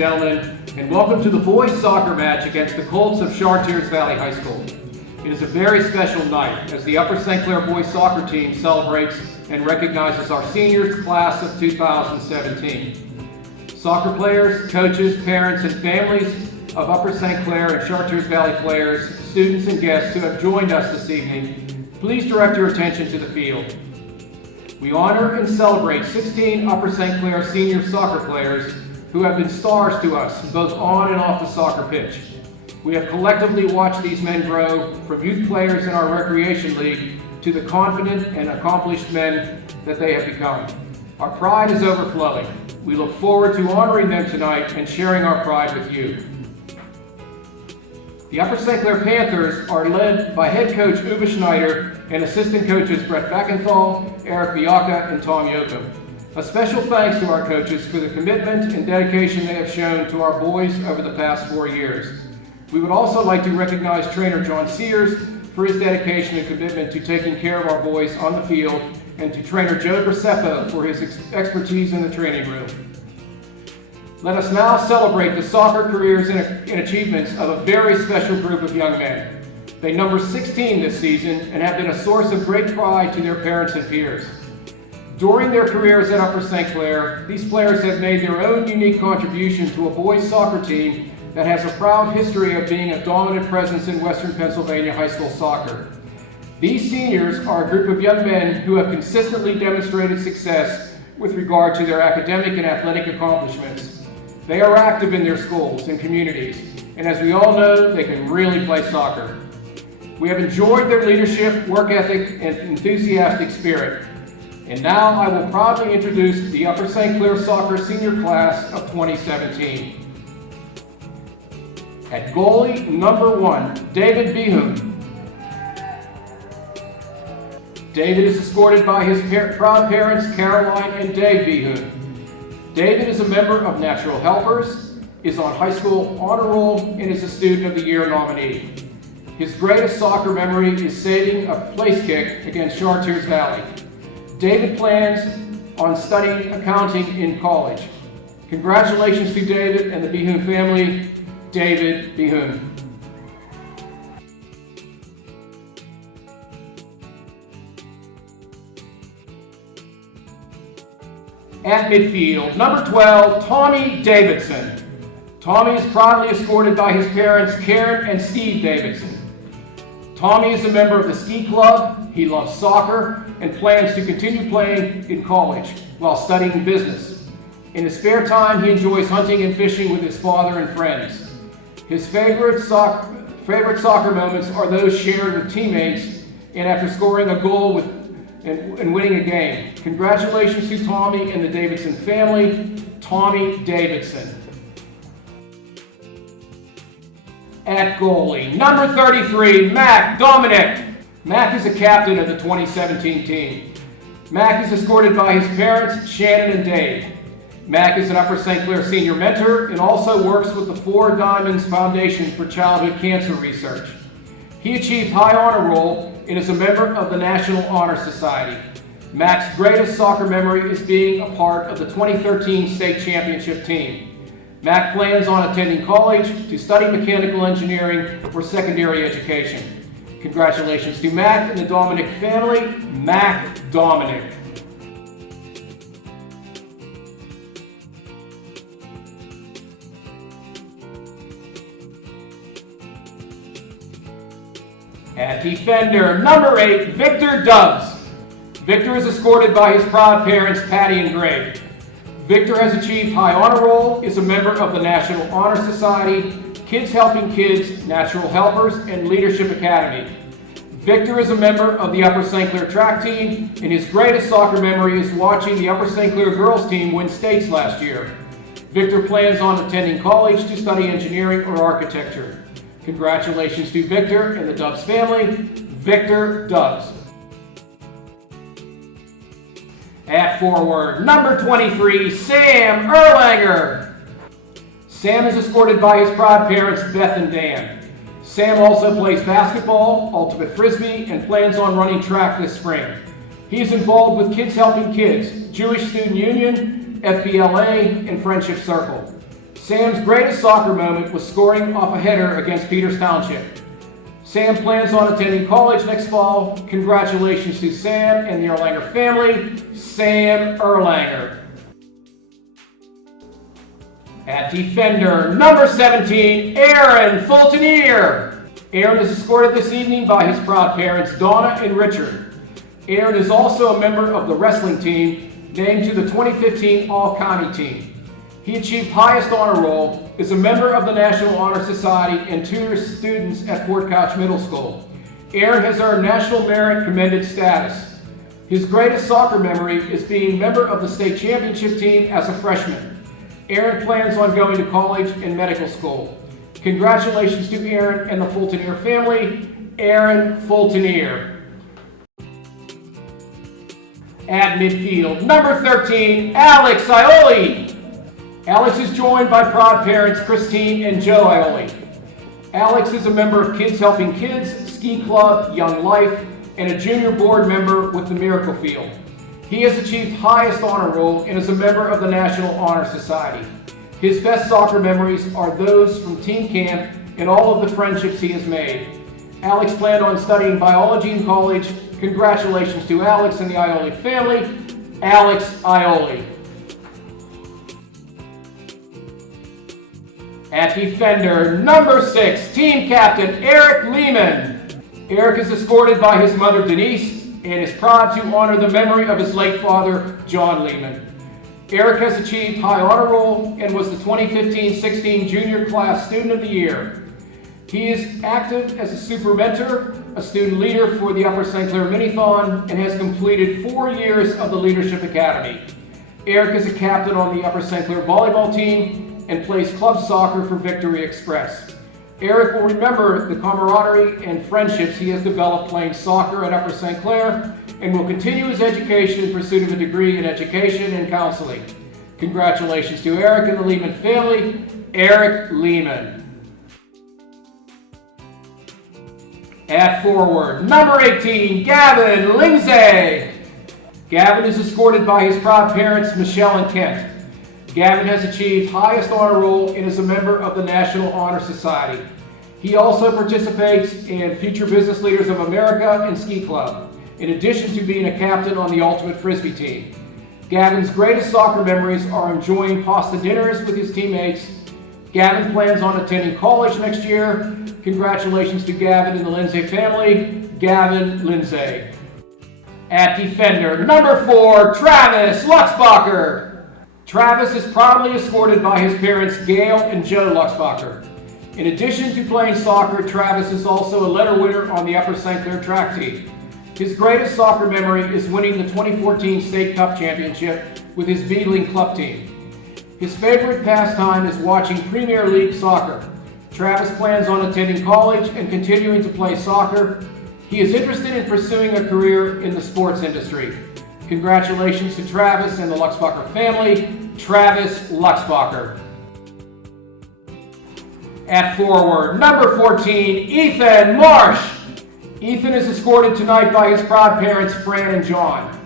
gentlemen, and welcome to the boys soccer match against the Colts of Chartiers Valley High School. It is a very special night as the Upper St. Clair boys soccer team celebrates and recognizes our seniors class of 2017. Soccer players, coaches, parents, and families of Upper St. Clair and Chartiers Valley players, students, and guests who have joined us this evening, please direct your attention to the field. We honor and celebrate 16 Upper St. Clair senior soccer players who have been stars to us, both on and off the soccer pitch. We have collectively watched these men grow from youth players in our recreation league to the confident and accomplished men that they have become. Our pride is overflowing. We look forward to honoring them tonight and sharing our pride with you. The Upper St. Clair Panthers are led by head coach Uwe Schneider and assistant coaches Brett Fackenthal, Eric Bianca, and Tom Yoakum. A special thanks to our coaches for the commitment and dedication they have shown to our boys over the past 4 years. We would also like to recognize trainer John Sears for his dedication and commitment to taking care of our boys on the field, and to trainer Joe Graceffa for his expertise in the training room. Let us now celebrate the soccer careers and achievements of a very special group of young men. They number 16 this season and have been a source of great pride to their parents and peers. During their careers at Upper St. Clair, these players have made their own unique contribution to a boys soccer team that has a proud history of being a dominant presence in Western Pennsylvania high school soccer. These seniors are a group of young men who have consistently demonstrated success with regard to their academic and athletic accomplishments. They are active in their schools and communities, and as we all know, they can really play soccer. We have enjoyed their leadership, work ethic, and enthusiastic spirit. And now I will proudly introduce the Upper St. Clair Soccer Senior Class of 2017. At goalie, number 1, David Behun. David is escorted by his proud parents, Caroline and Dave Behun. David is a member of Natural Helpers, is on high school honor roll, and is a Student of the Year nominee. His greatest soccer memory is saving a place kick against Chartiers Valley. David plans on studying accounting in college. Congratulations to David and the Behun family. David Behun. At midfield, number 12, Tommy Davidson. Tommy is proudly escorted by his parents, Karen and Steve Davidson. Tommy is a member of the ski club, he loves soccer, and plans to continue playing in college while studying business. In his spare time, he enjoys hunting and fishing with his father and friends. His favorite soccer moments are those shared with teammates and after scoring a goal and winning a game. Congratulations to Tommy and the Davidson family. Tommy Davidson. At goalie, number 33, Mac Dominic. Mac is the captain of the 2017 team. Mac is escorted by his parents, Shannon and Dave. Mac is an Upper St. Clair senior mentor and also works with the Four Diamonds Foundation for Childhood Cancer Research. He achieved high honor roll and is a member of the National Honor Society. Mac's greatest soccer memory is being a part of the 2013 state championship team. Mac plans on attending college to study mechanical engineering for secondary education. Congratulations to Mac and the Dominic family. Mac Dominic. At defender, number 8, Victor Dubs. Victor is escorted by his proud parents, Patty and Greg. Victor has achieved high honor roll, is a member of the National Honor Society, Kids Helping Kids, Natural Helpers, and Leadership Academy. Victor is a member of the Upper St. Clair track team, and his greatest soccer memory is watching the Upper St. Clair girls team win states last year. Victor plans on attending college to study engineering or architecture. Congratulations to Victor and the Dubs family. Victor Dubs. At forward, number 23, Sam Erlanger. Sam is escorted by his proud parents, Beth and Dan. Sam also plays basketball, ultimate frisbee, and plans on running track this spring. He is involved with Kids Helping Kids, Jewish Student Union, FBLA, and Friendship Circle. Sam's greatest soccer moment was scoring off a header against Peters Township. Sam plans on attending college next fall. Congratulations to Sam and the Erlanger family, Sam Erlanger. At defender, number 17, Aaron Fultonier. Aaron is escorted this evening by his proud parents, Donna and Richard. Aaron is also a member of the wrestling team, named to the 2015 All-County team. He achieved highest honor roll, is a member of the National Honor Society, and tutors students at Fort Couch Middle School. Aaron has earned National Merit Commended status. His greatest soccer memory is being member of the state championship team as a freshman. Aaron plans on going to college and medical school. Congratulations to Aaron and the Fultonier family, Aaron Fultonier. At midfield, number 13, Alex Ioli. Alex is joined by proud parents Christine and Joe Ioli. Alex is a member of Kids Helping Kids, Ski Club, Young Life, and a junior board member with the Miracle Field. He has achieved highest honor roll and is a member of the National Honor Society. His best soccer memories are those from team camp and all of the friendships he has made. Alex planned on studying biology in college. Congratulations to Alex and the Ioli family, Alex Ioli. At defender, number 6, team captain Eric Lehman. Eric is escorted by his mother Denise and is proud to honor the memory of his late father, John Lehman. Eric has achieved high honor roll and was the 2015-16 Junior Class Student of the Year. He is active as a super mentor, a student leader for the Upper St. Clair Minithon, and has completed 4 years of the Leadership Academy. Eric is a captain on the Upper St. Clair volleyball team and plays club soccer for Victory Express. Eric will remember the camaraderie and friendships he has developed playing soccer at Upper St. Clair and will continue his education in pursuit of a degree in education and counseling. Congratulations to Eric and the Lehman family, Eric Lehman. At forward, number 18, Gavin Lindsay. Gavin is escorted by his proud parents, Michelle and Kent. Gavin has achieved highest honor roll and is a member of the National Honor Society. He also participates in Future Business Leaders of America and Ski Club, in addition to being a captain on the Ultimate Frisbee team. Gavin's greatest soccer memories are enjoying pasta dinners with his teammates. Gavin plans on attending college next year. Congratulations to Gavin and the Lindsay family, Gavin Lindsay. At defender, number 4, Travis Luxbacher. Travis is proudly escorted by his parents, Gail and Joe Luxbacher. In addition to playing soccer, Travis is also a letter winner on the Upper St. Clair track team. His greatest soccer memory is winning the 2014 State Cup Championship with his Beadling Club team. His favorite pastime is watching Premier League soccer. Travis plans on attending college and continuing to play soccer. He is interested in pursuing a career in the sports industry. Congratulations to Travis and the Luxbacher family, Travis Luxbacher. At forward, number 14, Ethan Marsh. Ethan is escorted tonight by his proud parents, Fran and John.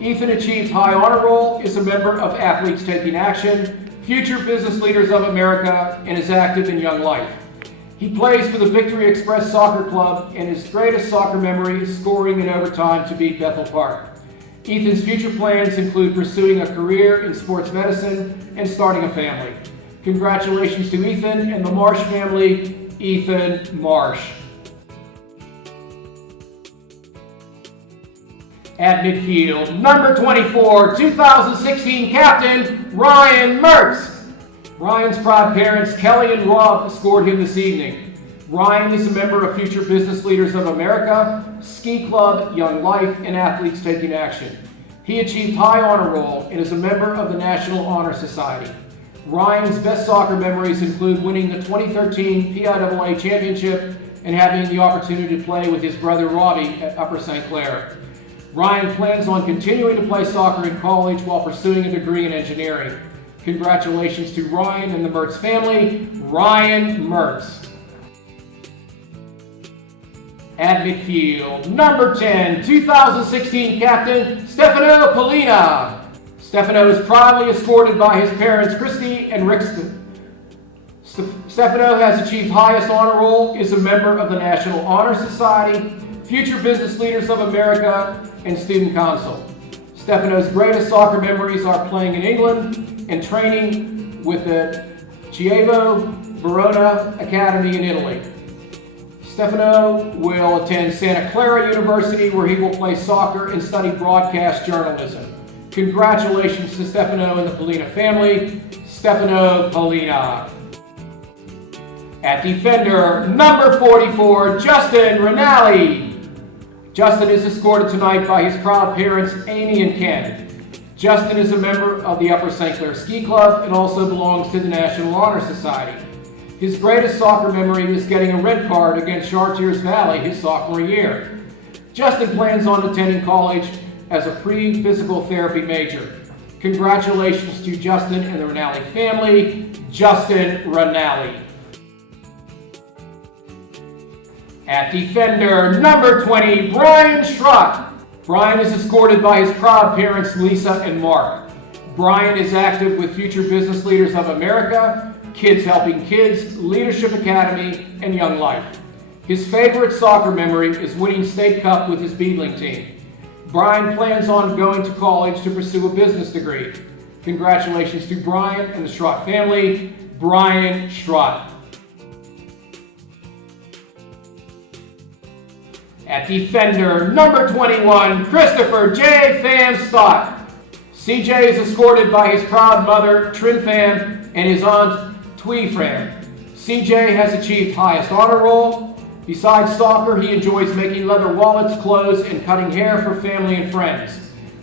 Ethan achieved high honor roll, is a member of Athletes Taking Action, Future Business Leaders of America, and is active in Young Life. He plays for the Victory Express Soccer Club, and his greatest soccer memory is scoring in overtime to beat Bethel Park. Ethan's future plans include pursuing a career in sports medicine and starting a family. Congratulations to Ethan and the Marsh family, Ethan Marsh. At midfield, number 24, 2016 captain, Ryan Mertz. Ryan's proud parents, Kelly and Rob, escort him this evening. Ryan is a member of Future Business Leaders of America, Ski Club, Young Life, and Athletes Taking Action. He achieved high honor roll and is a member of the National Honor Society. Ryan's best soccer memories include winning the 2013 PIAA Championship and having the opportunity to play with his brother Robbie at Upper St. Clair. Ryan plans on continuing to play soccer in college while pursuing a degree in engineering. Congratulations to Ryan and the Mertz family, Ryan Mertz. At midfield, number 10, 2016 captain, Stefano Polina. Stefano is proudly escorted by his parents, Christy and Rickston. Stefano has achieved highest honor roll, is a member of the National Honor Society, Future Business Leaders of America, and Student Council. Stefano's greatest soccer memories are playing in England and training with the Chievo Verona Academy in Italy. Stefano will attend Santa Clara University, where he will play soccer and study broadcast journalism. Congratulations to Stefano and the Polina family. Stefano Polina. At defender, number 44, Justin Rinaldi. Justin is escorted tonight by his proud parents, Amy and Ken. Justin is a member of the Upper St. Clair Ski Club and also belongs to the National Honor Society. His greatest soccer memory is getting a red card against Chartiers Valley his sophomore year. Justin plans on attending college as a pre-physical therapy major. Congratulations to Justin and the Rinaldi family, Justin Rinaldi. At defender, number 20, Brian Schrott. Brian is escorted by his proud parents, Lisa and Mark. Brian is active with Future Business Leaders of America, Kids Helping Kids, Leadership Academy, and Young Life. His favorite soccer memory is winning state cup with his Beadling team. Brian plans on going to college to pursue a business degree. Congratulations to Brian and the Schrott family, Brian Schrott. At defender, number 21, Christopher J. Pham Stott. CJ is escorted by his proud mother, Trin Pham, and his aunt, Twee Pham. CJ has achieved highest honor roll. Besides soccer, he enjoys making leather wallets, clothes, and cutting hair for family and friends.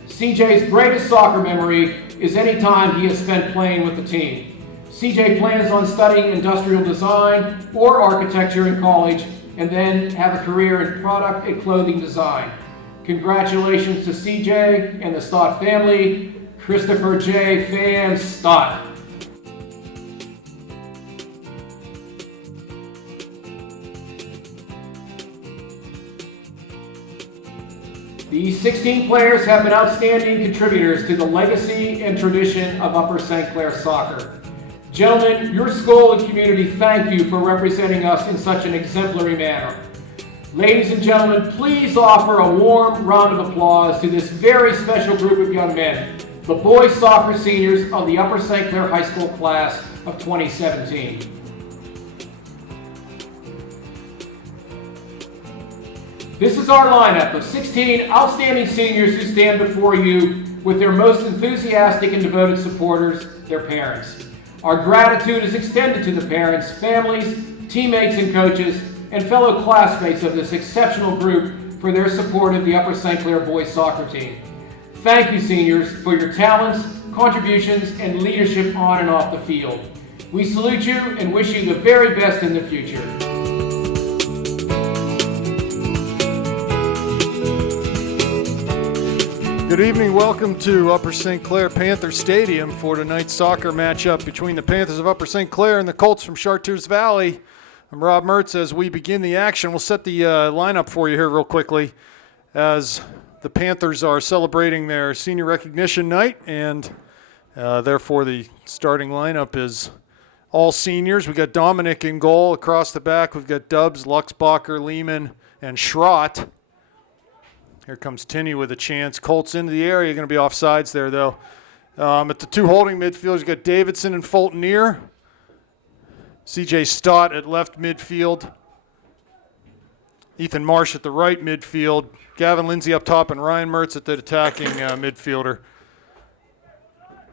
CJ's greatest soccer memory is any time he has spent playing with the team. CJ plans on studying industrial design or architecture in college and then have a career in product and clothing design. Congratulations to CJ and the Stott family, Christopher J. Pham Stott. These 16 players have been outstanding contributors to the legacy and tradition of Upper St. Clair soccer. Gentlemen, your school and community thank you for representing us in such an exemplary manner. Ladies and gentlemen, please offer a warm round of applause to this very special group of young men, the boys soccer seniors of the Upper St. Clair High School class of 2017. This is our lineup of 16 outstanding seniors who stand before you with their most enthusiastic and devoted supporters, their parents. Our gratitude is extended to the parents, families, teammates and coaches, and fellow classmates of this exceptional group for their support of the Upper St. Clair boys soccer team. Thank you, seniors, for your talents, contributions, and leadership on and off the field. We salute you and wish you the very best in the future. Good evening. Welcome to Upper St. Clair Panther Stadium for tonight's soccer matchup between the Panthers of Upper St. Clair and the Colts from Chartiers Valley. I'm Rob Mertz. As we begin the action, we'll set the lineup for you here real quickly as the Panthers are celebrating their senior recognition night, and therefore the starting lineup is all seniors. We've got Dominic in goal. Across the back, we've got Dubs, Luxbacher, Lehman, and Schrott. Here comes Tinney with a chance. Colts into the area. Going to be offsides there, though. At the two holding midfielders, you've got Davidson and Fulton-Ear. C.J. Stott at left midfield. Ethan Marsh at the right midfield. Gavin Lindsay up top and Ryan Mertz at the attacking midfielder.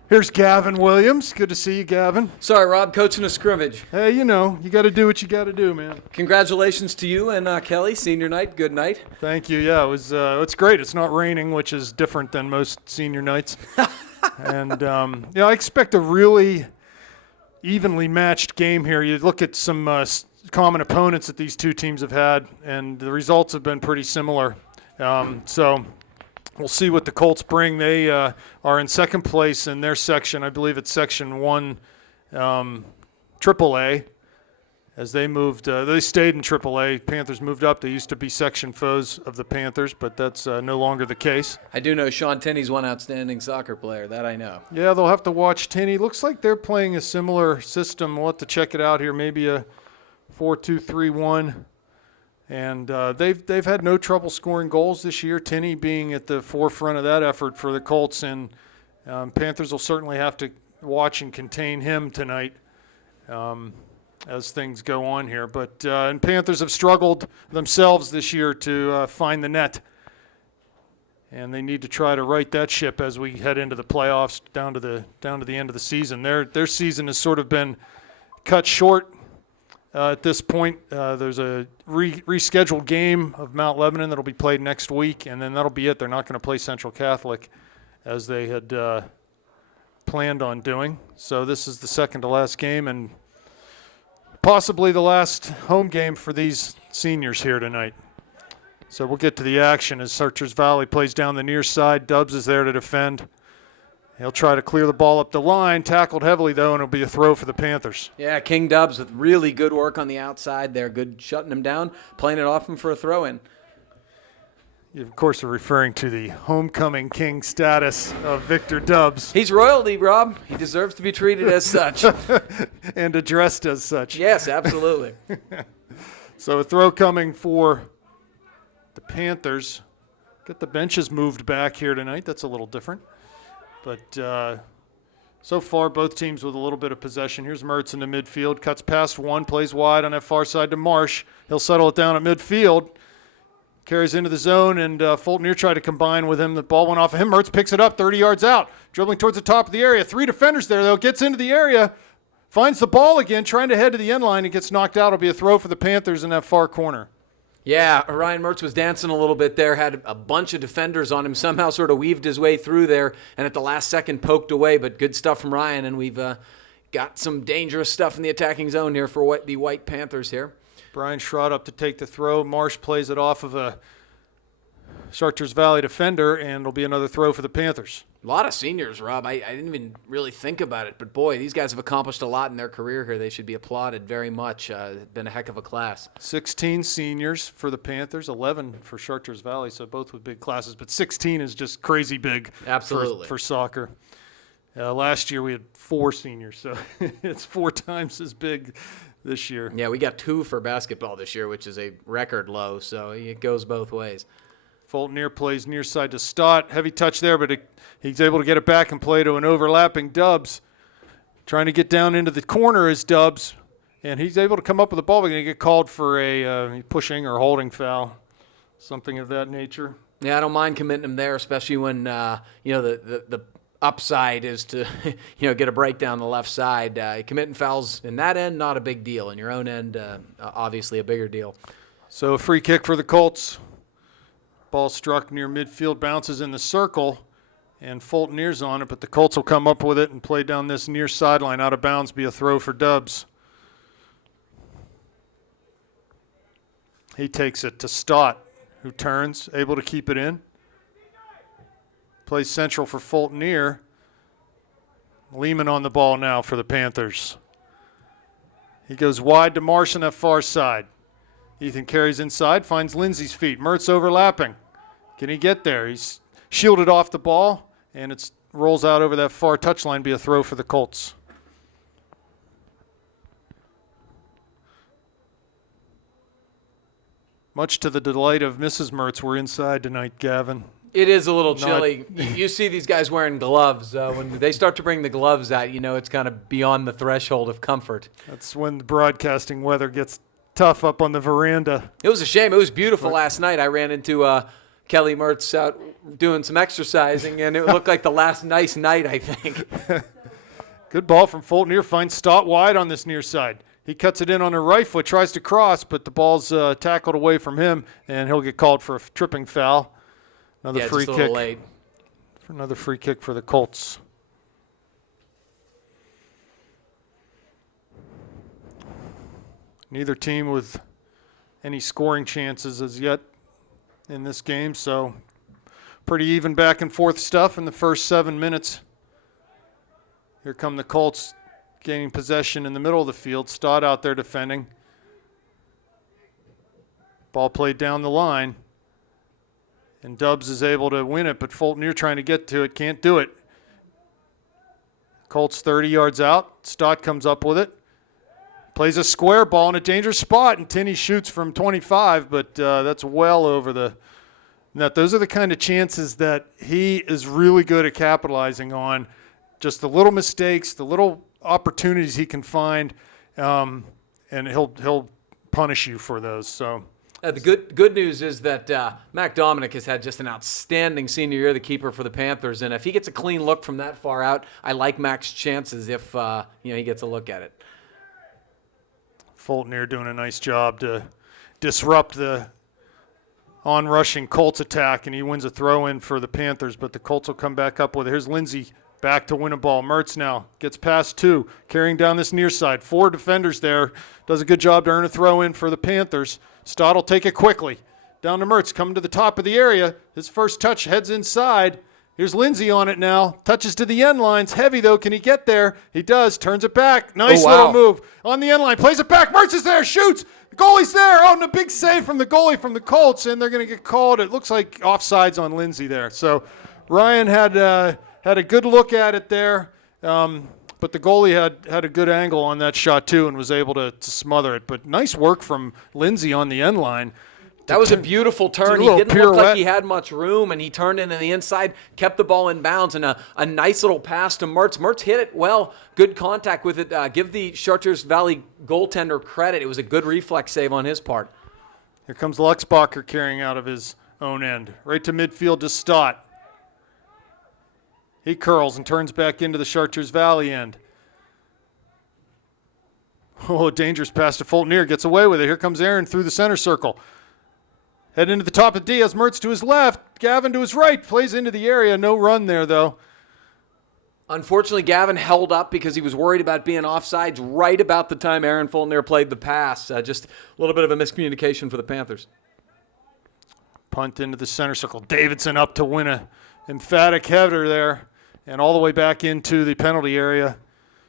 Here's Gavin Williams. Good to see you, Gavin. Sorry, Rob, coaching a scrimmage. Hey, you know, you got to do what you got to do, man. Congratulations to you and Kelly, senior night. Good night. Thank you. Yeah, it was. It's great. It's not raining, which is different than most senior nights. And I expect a really evenly matched game here. You look at some common opponents that these two teams have had, and the results have been pretty similar. So we'll see what the Colts bring. They are in second place in their section. I believe it's Section 1 AAA. as they moved. They stayed in AAA. Panthers moved up. They used to be section foes of the Panthers, but that's no longer the case. I do know Sean Tinney's one outstanding soccer player. That I know. Yeah, they'll have to watch Tinney. Looks like they're playing a similar system. We'll have to check it out here. Maybe a 4-2-3-1. And they've had no trouble scoring goals this year, Tinney being at the forefront of that effort for the Colts. And Panthers will certainly have to watch and contain him tonight as things go on here. But and Panthers have struggled themselves this year to find the net. And they need to try to right that ship as we head into the playoffs down to the end of the season. Their season has sort of been cut short. At this point, there's a rescheduled game of Mount Lebanon that'll be played next week, and then that'll be it. They're not going to play Central Catholic as they had planned on doing. So this is the second to last game and possibly the last home game for these seniors here tonight. So we'll get to the action as Chartiers Valley plays down the near side. Dubs is there to defend. He'll try to clear the ball up the line, tackled heavily, though, and it'll be a throw for the Panthers. Yeah, King Dubs with really good work on the outside there. Good shutting him down, playing it off him for a throw-in. You, of course, are referring to the homecoming king status of Victor Dubs. He's royalty, Rob. He deserves to be treated as such. And addressed as such. Yes, absolutely. So a throw coming for the Panthers. Get the benches moved back here tonight. That's a little different. But so far, both teams with a little bit of possession. Here's Mertz in the midfield. Cuts past one, plays wide on that far side to Marsh. He'll settle it down at midfield. Carries into the zone, and Fulton tried to combine with him. The ball went off of him. Mertz picks it up 30 yards out, dribbling towards the top of the area. 3 defenders there, though. Gets into the area, finds the ball again, trying to head to the end line, and gets knocked out. It'll be a throw for the Panthers in that far corner. Yeah, Ryan Mertz was dancing a little bit there, had a bunch of defenders on him, somehow sort of weaved his way through there, and at the last second poked away, but good stuff from Ryan, and we've got some dangerous stuff in the attacking zone here for the White Panthers here. Brian Schrott up to take the throw. Marsh plays it off of a Chartiers Valley defender, and it'll be another throw for the Panthers. A lot of seniors, Rob. I didn't even really think about it, but boy, these guys have accomplished a lot in their career here. They should be applauded very much. It's been a heck of a class. 16 seniors for the Panthers, 11 for Chartiers Valley, so both with big classes, but 16 is just crazy big. Absolutely. For soccer. Last year we had 4 seniors, so it's 4 times as big this year. Yeah, we got 2 for basketball this year, which is a record low, so it goes both ways. Fulton plays near side to Stott. Heavy touch there, but he's able to get it back and play to an overlapping Dubs. Trying to get down into the corner is Dubs, and he's able to come up with the ball, but going to get called for a pushing or holding foul, something of that nature. Yeah, I don't mind committing him there, especially when the upside is to get a break down the left side. Committing fouls in that end, not a big deal. In your own end, obviously a bigger deal. So a free kick for the Colts. Ball struck near midfield, bounces in the circle, and Fulton on it, but the Colts will come up with it and play down this near sideline out of bounds, be a throw for Dubs. He takes it to Stott, who turns, able to keep it in. Plays central for Fulton. Lehman on the ball now for the Panthers. He goes wide to Marsh on that far side. Ethan carries inside, finds Lindsay's feet. Mertz overlapping. Can he get there? He's shielded off the ball, and it rolls out over that far touchline, be a throw for the Colts. Much to the delight of Mrs. Mertz, we're inside tonight, Gavin. It is a little chilly. You see these guys wearing gloves. When they start to bring the gloves out, it's kind of beyond the threshold of comfort. That's when the broadcasting weather gets tough up on the veranda. It was a shame. It was beautiful last night. I ran into Kelly Mertz out doing some exercising, and it looked like the last nice night, I think. Good ball from Fulton finds Stott wide on this near side. He cuts it in on the right foot, tries to cross, but the ball's tackled away from him, and he'll get called for a tripping foul. Another free just a kick. little late. For another free kick for the Colts. Neither team with any scoring chances as yet in this game, so pretty even back and forth stuff in the first 7 minutes. Here come the Colts gaining possession in the middle of the field. Stott out there defending. Ball played down the line. And Dubs is able to win it, but Fulton trying to get to it, can't do it. Colts 30 yards out. Stott comes up with it. Plays a square ball in a dangerous spot, and Tinney shoots from 25, but that's well over the net. Those are the kind of chances that he is really good at capitalizing on. Just the little mistakes, the little opportunities he can find, and he'll punish you for those. So. The good news is that Mac Dominic has had just an outstanding senior year, the keeper for the Panthers, and if he gets a clean look from that far out, I like Mac's chances if he gets a look at it. Fulton here doing a nice job to disrupt the on-rushing Colts attack, and he wins a throw-in for the Panthers, but the Colts will come back up with it. Here's Lindsey back to win a ball. Mertz now gets past 2, carrying down this near side. 4 defenders there. Does a good job to earn a throw-in for the Panthers. Stott will take it quickly. Down to Mertz, coming to the top of the area. His first touch heads inside. Here's Lindsey on it now. Touches to the end lines. Heavy, though. Can he get there? He does. Turns it back. Nice little move. On the end line. Plays it back. Mertz is there. Shoots. The goalie's there. Oh, and a big save from the goalie from the Colts, and they're going to get called. It looks like offsides on Lindsey there. So Ryan had a good look at it there. But the goalie had a good angle on that shot, too, and was able to smother it. But nice work from Lindsey on the end line. That was a beautiful turn. He didn't look like he had much room, and he turned into the inside, kept the ball in bounds, and a nice little pass to Mertz. Mertz hit it well. Good contact with it. Give the Chartiers Valley goaltender credit. It was a good reflex save on his part. Here comes Luxbacher carrying out of his own end. Right to midfield to Stott. He curls and turns back into the Chartiers Valley end. Oh, dangerous pass to Fulton. Gets away with it. Here comes Aaron through the center circle. Head into the top of Diaz. Mertz to his left. Gavin to his right. Plays into the area. No run there, though. Unfortunately, Gavin held up because he was worried about being offsides right about the time Aaron Fulton played the pass. Just a little bit of a miscommunication for the Panthers. Punt into the center circle. Davidson up to win a emphatic header there. And all the way back into the penalty area.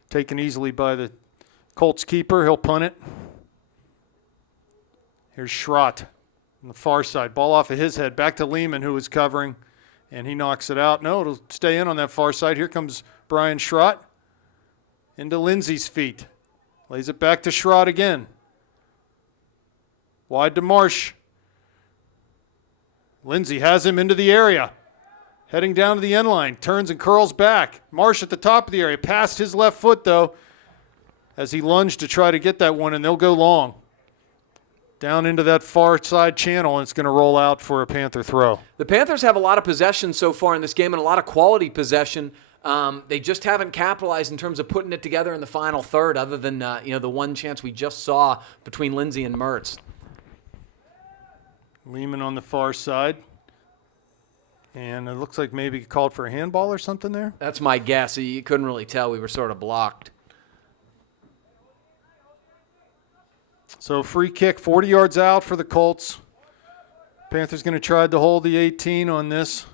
Taken easily by the Colts keeper. He'll punt it. Here's Schrott on the far side. Ball off of his head. Back to Lehman, who was covering. And he knocks it out. No, it'll stay in on that far side. Here comes Brian Schrott. Into Lindsey's feet. Lays it back to Schrott again. Wide to Marsh. Lindsey has him into the area. Heading down to the end line. Turns and curls back. Marsh at the top of the area. Past his left foot, though, as he lunged to try to get that one, and they'll go long. Down into that far side channel, and it's going to roll out for a Panther throw. The Panthers have a lot of possession so far in this game and a lot of quality possession. They just haven't capitalized in terms of putting it together in the final third, other than the one chance we just saw between Lindsey and Mertz. Lehman on the far side. And it looks like maybe he called for a handball or something there. That's my guess. You couldn't really tell. We were sort of blocked. So free kick, 40 yards out for the Colts. Panthers going to try to hold the 18 on this.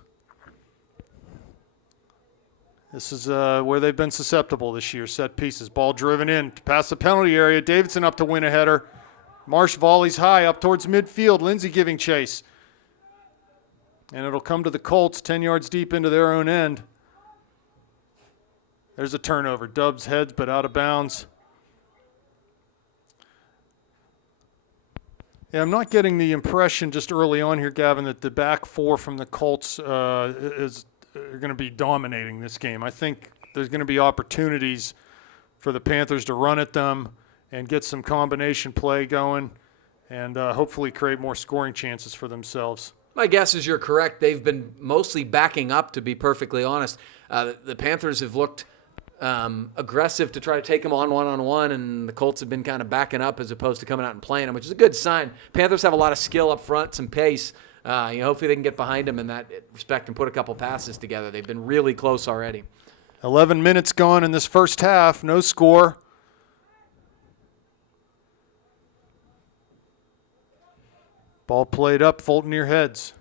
This is where they've been susceptible this year. Set pieces. Ball driven in past the penalty area. Davidson up to win a header. Marsh volleys high up towards midfield. Lindsey giving chase. And it'll come to the Colts 10 yards deep into their own end. There's a turnover. Dubs heads but out of bounds. Yeah, I'm not getting the impression just early on here, Gavin, that the back four from the Colts are going to be dominating this game. I think there's going to be opportunities for the Panthers to run at them and get some combination play going and hopefully create more scoring chances for themselves. My guess is you're correct. They've been mostly backing up, to be perfectly honest. The Panthers have looked aggressive to try to take them on one-on-one, and the Colts have been kind of backing up as opposed to coming out and playing them, which is a good sign. Panthers have a lot of skill up front, some pace. Hopefully they can get behind them in that respect and put a couple passes together. They've been really close already. 11 minutes gone in this first half. No score. Ball played up. Fulton near heads.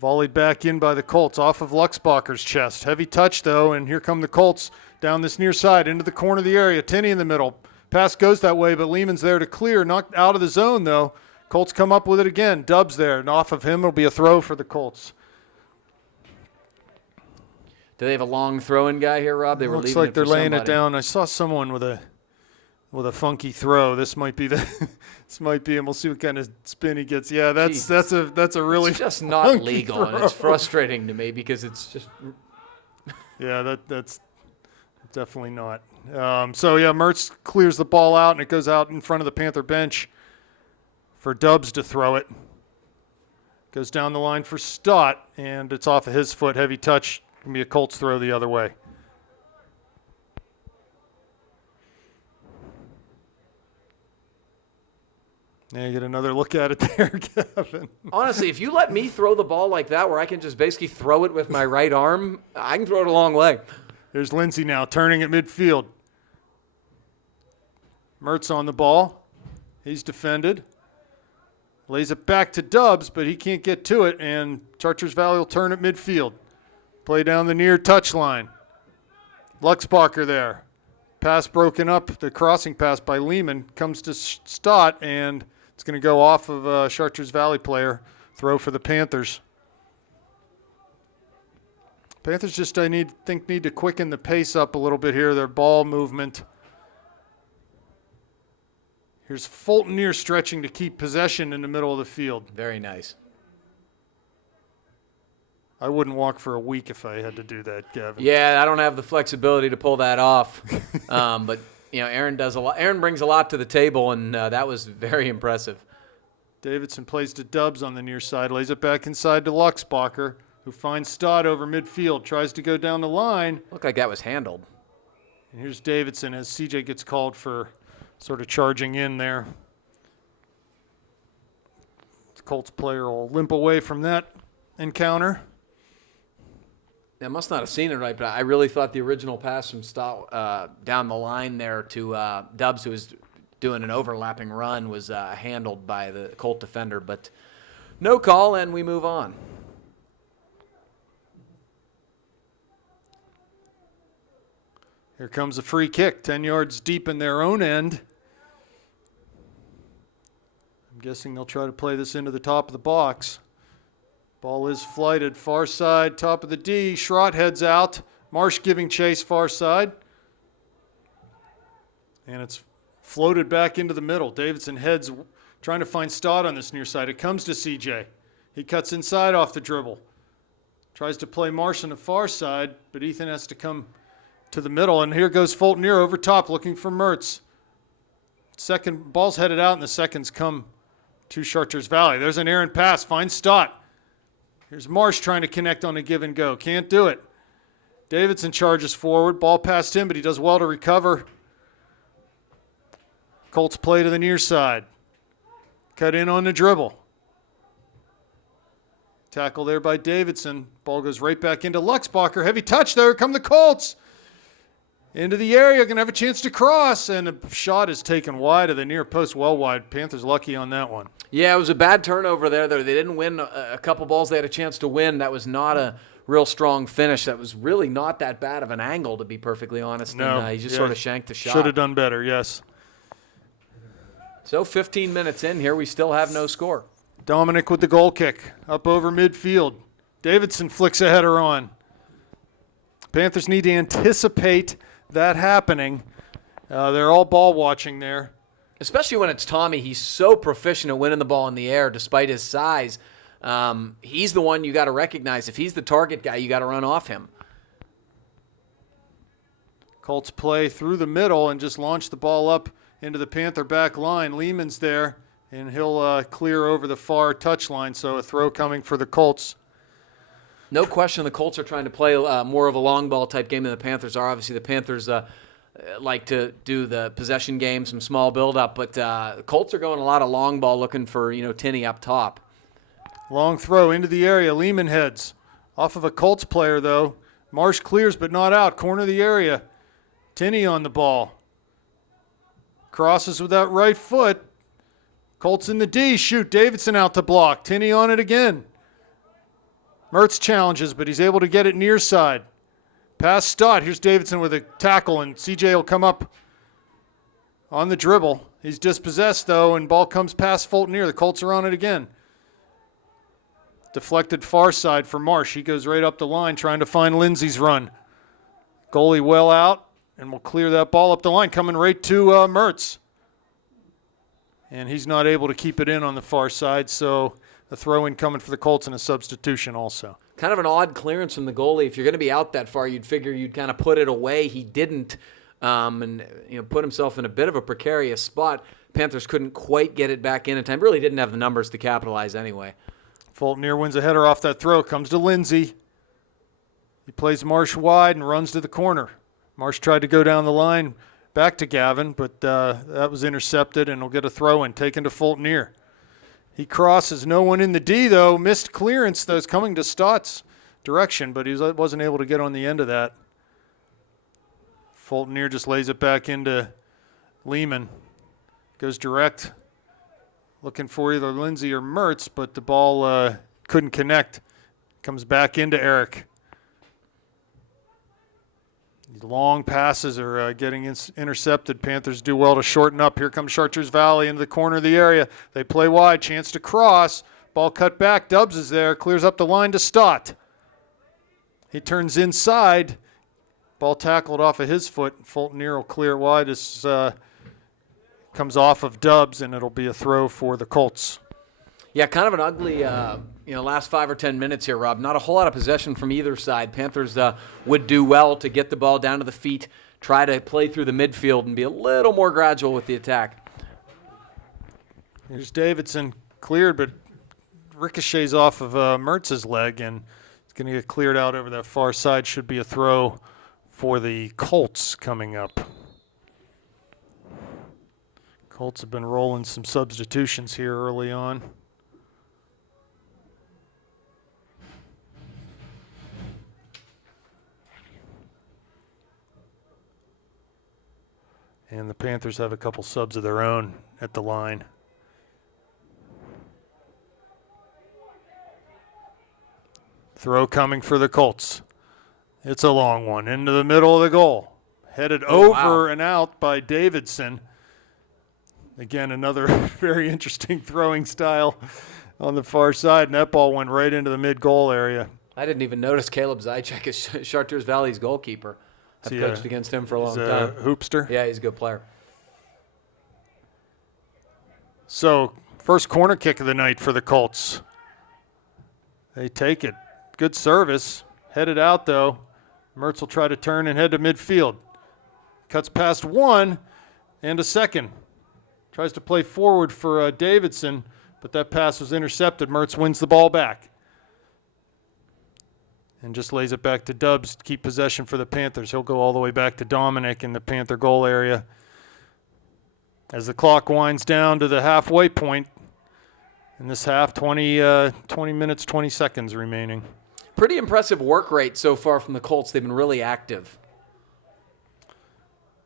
Volleyed back in by the Colts off of Luxbacher's chest. Heavy touch, though, and here come the Colts down this near side into the corner of the area. Tinney in the middle. Pass goes that way, but Lehman's there to clear. Knocked out of the zone, though. Colts come up with it again. Dubs there, and off of him it'll be a throw for the Colts. Do they have a long throwing guy here, Rob? They were Looks leaving like it they're for laying somebody. it down. I saw someone with a funky throw. This might be this might be, and we'll see what kind of spin he gets. Yeah, that's a really It's just not funky legal, and throw. it's frustrating to me because it's just. Yeah, that's definitely not. So yeah, Mertz clears the ball out, and it goes out in front of the Panther bench for Dubs to throw it. Goes down the line for Stott, and it's off of his foot. Heavy touch. Gonna be a Colts throw the other way. Yeah, you get another look at it there, Kevin. Honestly, if you let me throw the ball like that, where I can just basically throw it with my right arm, I can throw it a long way. There's Lindsey now turning at midfield. Mertz on the ball. He's defended. Lays it back to Dubs, but he can't get to it, and Chartiers Valley will turn at midfield. Play down the near touchline. Luxbacher there. Pass broken up. The crossing pass by Lehman comes to Stott, and it's going to go off of a Chartiers Valley player. Throw for the Panthers. Panthers just, need to quicken the pace up a little bit here, their ball movement. Here's Fulton near stretching to keep possession in the middle of the field. Very nice. I wouldn't walk for a week if I had to do that, Gavin. Yeah, I don't have the flexibility to pull that off. But, Aaron does a lot. Aaron brings a lot to the table, and that was very impressive. Davidson plays to Dubs on the near side, lays it back inside to Luxbacher, who finds Stott over midfield, tries to go down the line. Looked like that was handled. And here's Davidson as CJ gets called for sort of charging in there. The Colts player will limp away from that encounter. I must not have seen it right, but I really thought the original pass from Stott down the line there to Dubs, who was doing an overlapping run, was handled by the Colt defender. But no call, and we move on. Here comes a free kick, 10 yards deep in their own end. I'm guessing they'll try to play this into the top of the box. Ball is flighted, far side, top of the D. Schrott heads out. Marsh giving chase, far side. And it's floated back into the middle. Davidson heads, trying to find Stott on this near side. It comes to CJ. He cuts inside off the dribble. Tries to play Marsh on the far side, but Ethan has to come to the middle. And here goes Fulton near over top looking for Mertz. Second, ball's headed out, and the seconds come to Chartiers Valley. There's an errant pass. Finds Stott. Here's Marsh trying to connect on a give and go. Can't do it. Davidson charges forward. Ball past him, but he does well to recover. Colts play to the near side. Cut in on the dribble. Tackle there by Davidson. Ball goes right back into Luxbacher. Heavy touch there. Here come the Colts. Into the area. Going to have a chance to cross. And the shot is taken wide of the near post. Well wide. Panthers lucky on that one. Yeah, it was a bad turnover there. They didn't win a couple balls they had a chance to win. That was not a real strong finish. That was really not that bad of an angle, to be perfectly honest. No. And, he just sort of shanked the shot. Should have done better, yes. So 15 minutes in here, we still have no score. Dominic with the goal kick. Up over midfield. Davidson flicks a header on. Panthers need to anticipate that happening. They're all ball watching there. Especially when it's Tommy. He's so proficient at winning the ball in the air despite his size. He's the one you got to recognize. If he's the target guy, you got to run off him. Colts play through the middle and just launch the ball up into the Panther back line. Lehman's there, and he'll clear over the far touchline, so a throw coming for the Colts. No question the Colts are trying to play more of a long ball type game than the Panthers are. Obviously, the Panthers like to do the possession game, some small build-up, but the Colts are going a lot of long ball looking for, Tinney up top. Long throw into the area. Lehman heads. Off of a Colts player, though. Marsh clears, but not out. Corner of the area. Tinney on the ball. Crosses with that right foot. Colts in the D. Shoot. Davidson out to block. Tinney on it again. Mertz challenges, but he's able to get it near side. Pass Stott. Here's Davidson with a tackle, and CJ will come up on the dribble. He's dispossessed, though, and ball comes past Fulton Near. The Colts are on it again. Deflected far side for Marsh. He goes right up the line trying to find Lindsey's run. Goalie well out, and will clear that ball up the line, coming right to Mertz. And he's not able to keep it in on the far side, so a throw-in coming for the Colts and a substitution also. Kind of an odd clearance from the goalie. If you're going to be out that far, you'd figure you'd kind of put it away. He didn't, and put himself in a bit of a precarious spot. Panthers couldn't quite get it back in time. Really didn't have the numbers to capitalize anyway. Fulton Near wins a header off that throw. Comes to Lindsey. He plays Marsh wide and runs to the corner. Marsh tried to go down the line back to Gavin, but that was intercepted, and will get a throw-in taken to Fulton Near. He crosses, no one in the D, though. Missed clearance, though, is coming to Stott's direction, but he wasn't able to get on the end of that. Fulton Near just lays it back into Lehman. Goes direct, looking for either Lindsey or Mertz, but the ball couldn't connect. Comes back into Eric. These long passes are getting intercepted. Panthers do well to shorten up. Here comes Chartiers Valley into the corner of the area. They play wide. Chance to cross. Ball cut back. Dubs is there. Clears up the line to Stott. He turns inside. Ball tackled off of his foot. Fulton Near will clear it wide. This comes off of Dubs, and it'll be a throw for the Colts. Yeah, kind of an ugly, last 5 or 10 minutes here, Rob. Not a whole lot of possession from either side. Panthers would do well to get the ball down to the feet, try to play through the midfield, and be a little more gradual with the attack. Here's Davidson cleared, but ricochets off of Mertz's leg, and it's going to get cleared out over that far side. Should be a throw for the Colts coming up. Colts have been rolling some substitutions here early on. And the Panthers have a couple subs of their own at the line. Throw coming for the Colts. It's a long one into the middle of the goal. Headed over and out by Davidson. Again, another very interesting throwing style on the far side, and that ball went right into the mid-goal area. I didn't even notice Caleb Zychek is Chartiers Valley's goalkeeper. I've coached against him for a long time. Hoopster. Yeah, he's a good player. So, first corner kick of the night for the Colts. They take it. Good service. Headed out, though. Mertz will try to turn and head to midfield. Cuts past one and a second. Tries to play forward for Davidson, but that pass was intercepted. Mertz wins the ball back. And just lays it back to Dubs to keep possession for the Panthers. He'll go all the way back to Dominic in the Panther goal area. As the clock winds down to the halfway point in this half, 20 minutes, 20 seconds remaining. Pretty impressive work rate so far from the Colts. They've been really active.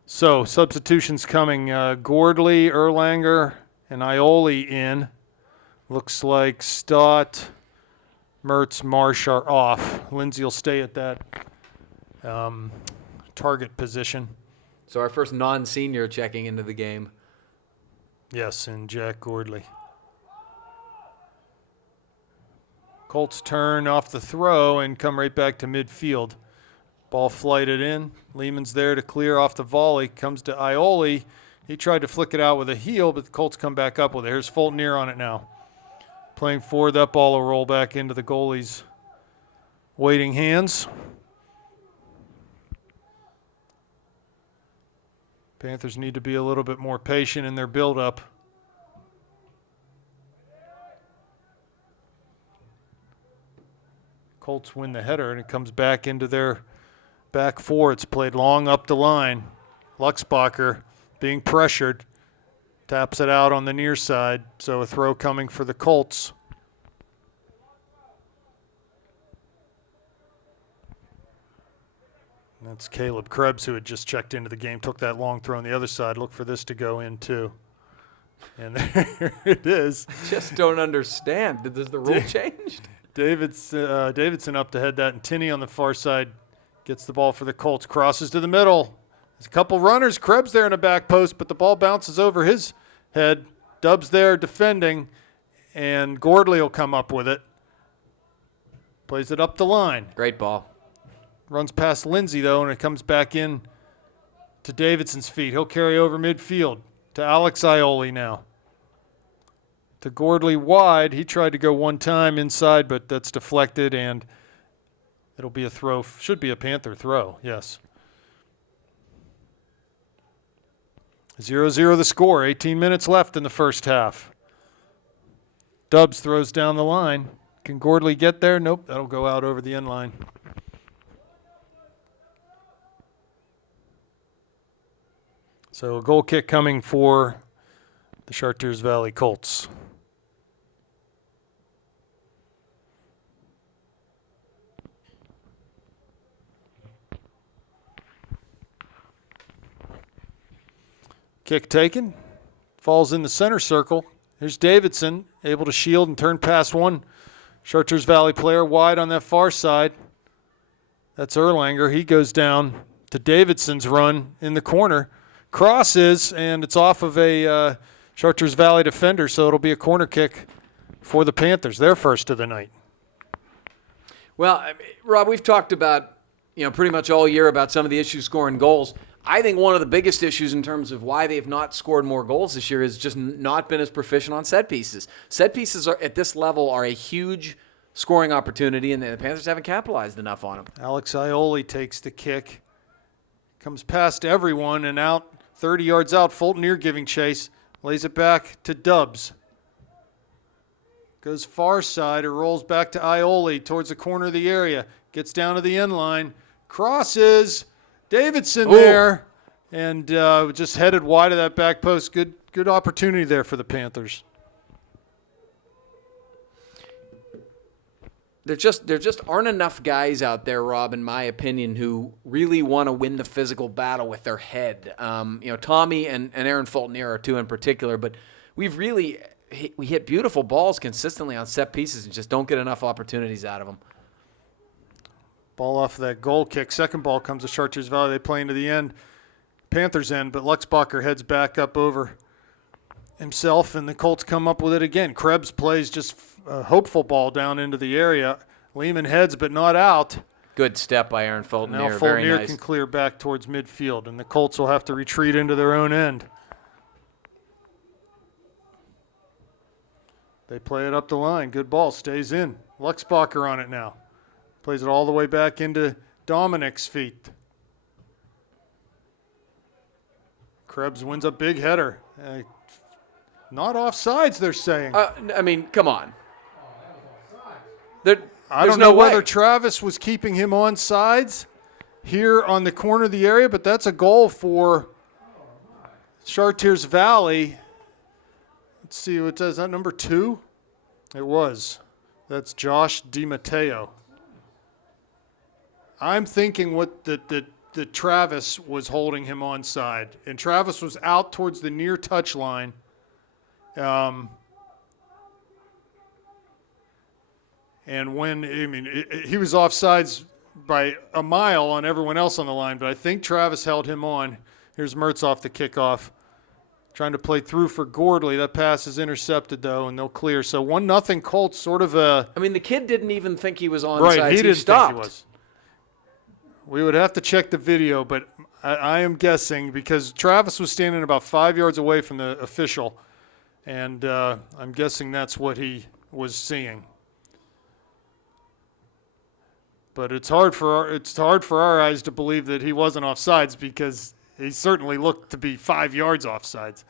So, substitutions coming. Gordley, Erlanger, and Ioli in. Looks like Stott, Mertz, Marsh are off. Lindsey will stay at that target position. So our first non-senior checking into the game. Yes, and Jack Gordley. Colts turn off the throw and come right back to midfield. Ball flighted in. Lehman's there to clear off the volley. Comes to Ioli. He tried to flick it out with a heel, but the Colts come back up with it. Here's Fulton Near on it now. Playing forward, that ball will roll back into the goalie's waiting hands. Panthers need to be a little bit more patient in their build-up. Colts win the header, and it comes back into their back four. It's played long up the line. Luxbacher being pressured. Taps it out on the near side, so a throw coming for the Colts. That's Caleb Krebs, who had just checked into the game, took that long throw on the other side. Look for this to go in, too. And there it is. Just don't understand. Does the rule change? Davidson up to head that, and Tinney on the far side gets the ball for the Colts. Crosses to the middle. There's a couple runners. Krebs there in the back post, but the ball bounces over his head. Dubs there defending, and Gordley will come up with it. Plays it up the line. Great ball. Runs past Lindsay, though, and it comes back in to Davidson's feet. He'll carry over midfield to Alex Ioli now. To Gordley wide. He tried to go one time inside, but that's deflected, and it'll be a throw. Should be a Panther throw, yes. 0-0 the score. 18 minutes left in the first half. Dubs throws down the line. Can Gordley get there? Nope, that'll go out over the end line. So a goal kick coming for the Chartiers Valley Colts. Kick taken. Falls in the center circle. Here's Davidson, able to shield and turn past one Chartiers Valley player wide on that far side. That's Erlanger. He goes down to Davidson's run in the corner. Crosses, and it's off of a Chartiers Valley defender, so it'll be a corner kick for the Panthers, their first of the night. Well, Rob, we've talked about, pretty much all year about some of the issues scoring goals. I think one of the biggest issues in terms of why they've not scored more goals this year is just not been as proficient on set pieces. Set pieces are, at this level, are a huge scoring opportunity, and the Panthers haven't capitalized enough on them. Alex Ioli takes the kick. Comes past everyone and out, 30 yards out. Fulton Ear giving chase. Lays it back to Dubs. Goes far side or rolls back to Ioli towards the corner of the area. Gets down to the end line. Crosses. Davidson there. And just headed wide of that back post. Good opportunity there for the Panthers. There just aren't enough guys out there, Rob, in my opinion, who really want to win the physical battle with their head. Tommy and Aaron Fulton are two in particular, but we hit beautiful balls consistently on set pieces and just don't get enough opportunities out of them. Ball off of that goal kick. Second ball comes to Chartiers Valley. They play into the end, Panthers end, but Luxbacher heads back up over himself, and the Colts come up with it again. Krebs plays just a hopeful ball down into the area. Lehman heads, but not out. Good step by Aaron Fulton. Now Fulton can clear back towards midfield, and the Colts will have to retreat into their own end. They play it up the line. Good ball. Stays in. Luxbacher on it now. Plays it all the way back into Dominic's feet. Krebs wins a big header. Not offsides, they're saying. Come on. I don't know whether Travis was keeping him on sides here on the corner of the area, but that's a goal for Chartiers Valley. Let's see what does that, number 2? It was. That's Josh DiMatteo. I'm thinking what the Travis was holding him onside, and Travis was out towards the near touch line. And when, he was offsides by a mile on everyone else on the line, but I think Travis held him on. Here's Mertz off the kickoff. Trying to play through for Gordley. That pass is intercepted, though, and they'll clear. So 1-0 Colts, sort of a... the kid didn't even think he was onside. Right, he didn't stopped. think he was. We would have to check the video, but I am guessing because Travis was standing about 5 yards away from the official, and I'm guessing that's what he was seeing. But it's hard for our eyes to believe that he wasn't offsides because he certainly looked to be 5 yards offsides.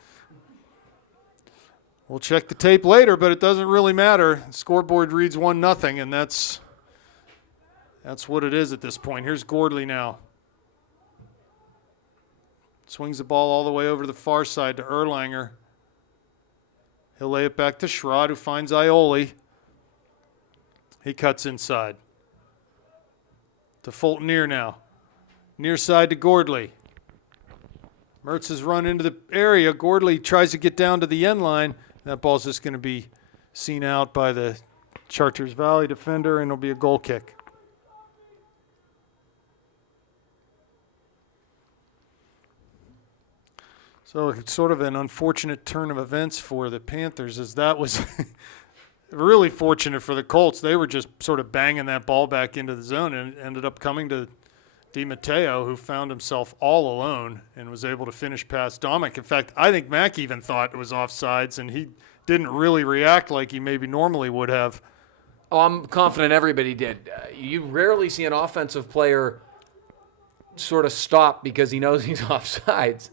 We'll check the tape later, but it doesn't really matter. The scoreboard reads 1-0, and that's what it is at this point. Here's Gordley now. Swings the ball all the way over to the far side to Erlanger. He'll lay it back to Schrod, who finds Ioli. He cuts inside. To Fulton Ear now. Near side to Gordley. Mertz has run into the area. Gordley tries to get down to the end line. That ball's just going to be seen out by the Chartiers Valley defender, and it'll be a goal kick. So it's sort of an unfortunate turn of events for the Panthers, as that was really fortunate for the Colts. They were just sort of banging that ball back into the zone, and it ended up coming to DiMatteo, who found himself all alone and was able to finish past Dominic. In fact, I think Mack even thought it was offsides, and he didn't really react like he maybe normally would have. Oh, I'm confident everybody did. You rarely see an offensive player sort of stop because he knows he's offsides.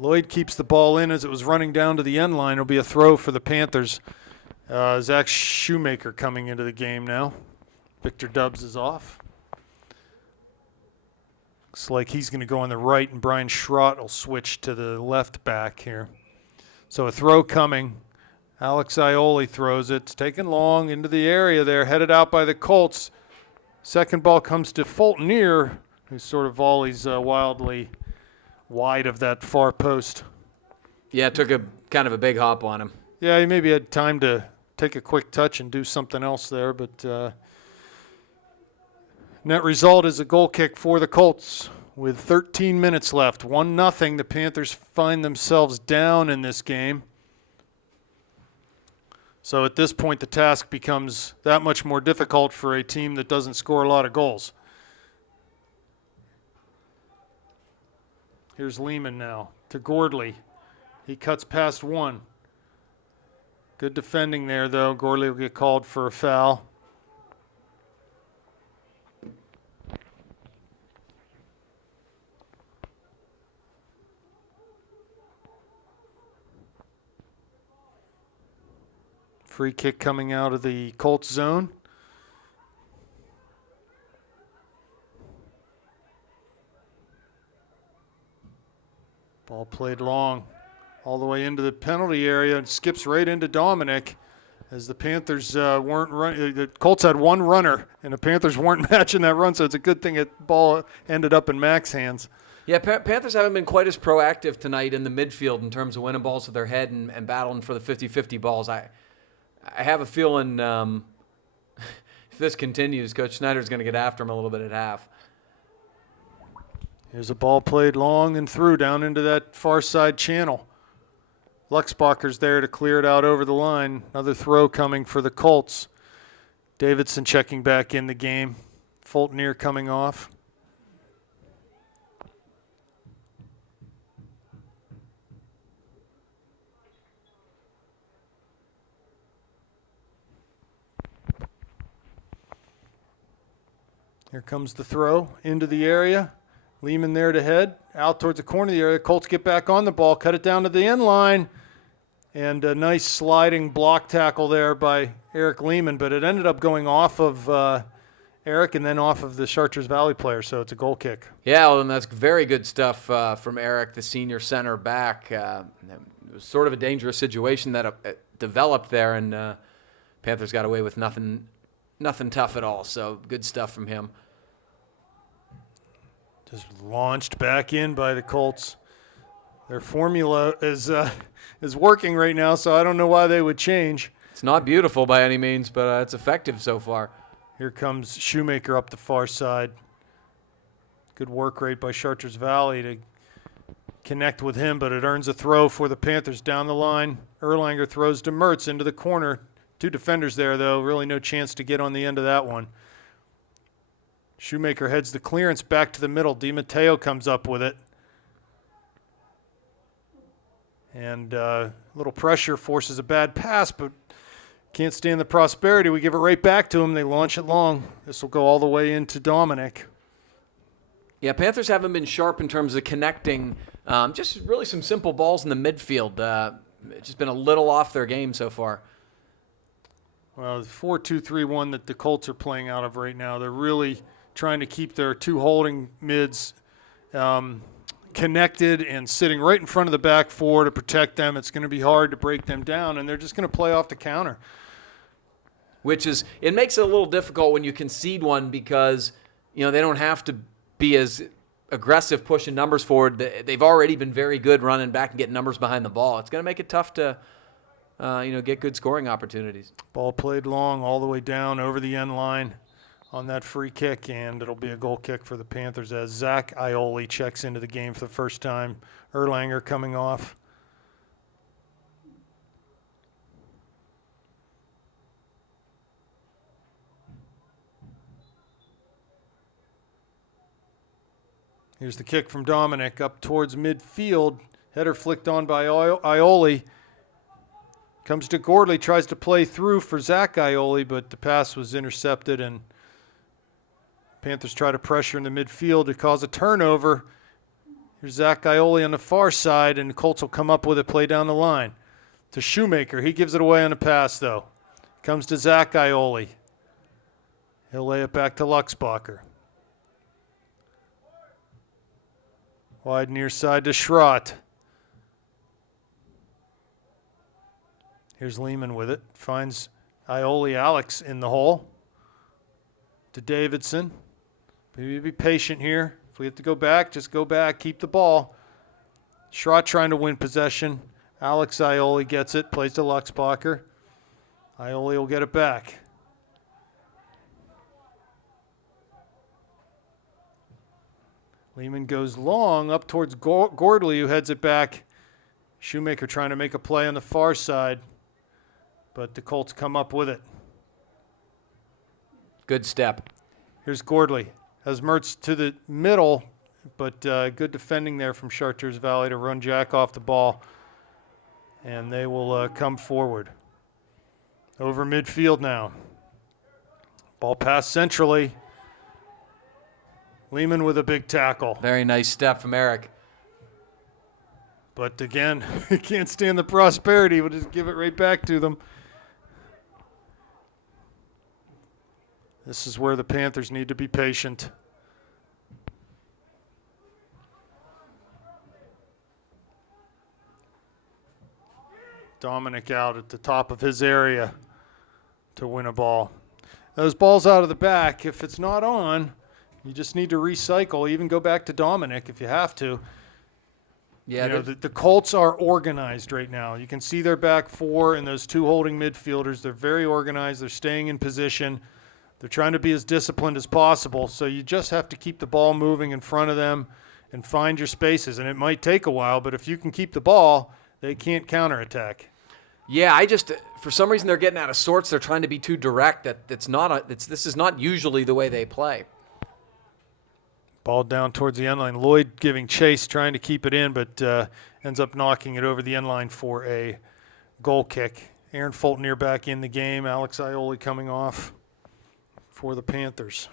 Lloyd keeps the ball in as it was running down to the end line. It'll be a throw for the Panthers. Zach Shoemaker coming into the game now. Victor Dubs is off. Looks like he's going to go on the right, and Brian Schrott will switch to the left back here. So a throw coming. Alex Ioli throws it. It's taken long into the area there, headed out by the Colts. Second ball comes to Fultoner, who sort of volleys wildly wide of that far post. Yeah, it took a kind of a big hop on him. Yeah, he maybe had time to take a quick touch and do something else there, but net result is a goal kick for the Colts with 13 minutes left. 1-0. The Panthers find themselves down in this game. So at this point, the task becomes that much more difficult for a team that doesn't score a lot of goals. Here's Lehman now to Gordley. He cuts past one. Good defending there, though. Gordley will get called for a foul. Free kick coming out of the Colts zone. Ball played long all the way into the penalty area and skips right into Dominic, as the Panthers weren't running. The Colts had one runner, and the Panthers weren't matching that run, so it's a good thing the ball ended up in Mac's hands. Yeah, Panthers haven't been quite as proactive tonight in the midfield in terms of winning balls with their head and battling for the 50-50 balls. I have a feeling if this continues, Coach Snyder's going to get after him a little bit at half. Here's a ball played long and through down into that far side channel. Luxbacher's there to clear it out over the line. Another throw coming for the Colts. Davidson checking back in the game. Fultoner coming off. Here comes the throw into the area. Lehman there to head, out towards the corner of the area. Colts get back on the ball, cut it down to the end line. And a nice sliding block tackle there by Eric Lehman, but it ended up going off of Eric and then off of the Chartiers Valley player, so it's a goal kick. Yeah, well, and that's very good stuff from Eric, the senior center back. It was sort of a dangerous situation that developed there, and Panthers got away with nothing tough at all, so good stuff from him. Just launched back in by the Colts. Their formula is working right now, so I don't know why they would change. It's not beautiful by any means, but it's effective so far. Here comes Shoemaker up the far side. Good work rate by Chartiers Valley to connect with him, but it earns a throw for the Panthers down the line. Erlanger throws to Mertz into the corner. Two defenders there, though. Really no chance to get on the end of that one. Shoemaker heads the clearance back to the middle. DiMatteo comes up with it. And a little pressure forces a bad pass, but can't stand the prosperity. We give it right back to him. They launch it long. This will go all the way into Dominic. Yeah, Panthers haven't been sharp in terms of connecting. Just really some simple balls in the midfield. It's just been a little off their game so far. Well, the 4-2-3-1 that the Colts are playing out of right now, they're really trying to keep their two holding mids connected and sitting right in front of the back four to protect them. It's going to be hard to break them down, and they're just going to play off the counter. It makes it a little difficult when you concede one because, they don't have to be as aggressive pushing numbers forward. They've already been very good running back and getting numbers behind the ball. It's going to make it tough to, get good scoring opportunities. Ball played long all the way down over the end line. on that free kick, and it'll be a goal kick for the Panthers as Zach Ioli checks into the game for the first time. Erlanger coming off. Here's the kick from Dominic up towards midfield. Header flicked on by Ioli. Comes to Gordley, tries to play through for Zach Ioli, but the pass was intercepted, and Panthers try to pressure in the midfield to cause a turnover. Here's Zach Ioli on the far side, and the Colts will come up with it, play down the line. To Shoemaker. He gives it away on the pass, though. Comes to Zach Ioli. He'll lay it back to Luxbacher. Wide near side to Schrott. Here's Lehman with it. Finds Ioli Alex in the hole. To Davidson. Maybe be patient here. If we have to go back, just go back. Keep the ball. Schrott trying to win possession. Alex Ioli gets it. Plays to Luxbacher. Ioli will get it back. Lehman goes long up towards Gordley, who heads it back. Shoemaker trying to make a play on the far side, but the Colts come up with it. Good step. Here's Gordley. Has Mertz to the middle, but good defending there from Chartiers Valley to run Jack off the ball, and they will come forward. Over midfield now. Ball passed centrally. Lehman with a big tackle. Very nice step from Eric. But again, he can't stand the prosperity. We'll just give it right back to them. This is where the Panthers need to be patient. Dominic out at the top of his area to win a ball. Those balls out of the back, if it's not on, you just need to recycle, even go back to Dominic if you have to. Yeah, you know, the Colts are organized right now. You can see their back four and those two holding midfielders. They're very organized. They're staying in position. They're trying to be as disciplined as possible. So you just have to keep the ball moving in front of them and find your spaces. And it might take a while, but if you can keep the ball, they can't counterattack. Yeah, for some reason they're getting out of sorts. They're trying to be too direct. This is not usually the way they play. Ball down towards the end line. Lloyd giving chase, trying to keep it in, but ends up knocking it over the end line for a goal kick. Aaron Fultonier back in the game. Alex Ioli coming off for the Panthers.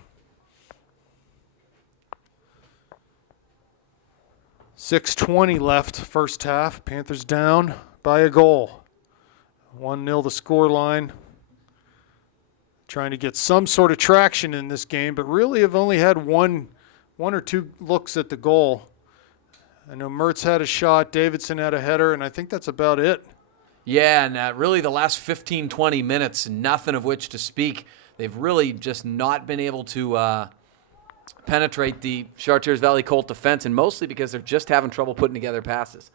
6:20 left, first half. Panthers down by a goal. 1-0 the score line. Trying to get some sort of traction in this game, but really have only had one or two looks at the goal. I know Mertz had a shot, Davidson had a header, and I think that's about it. Yeah, and really the last 15, 20 minutes, nothing of which to speak. They've really just not been able to penetrate the Chartiers Valley Colt defense, and mostly because they're just having trouble putting together passes.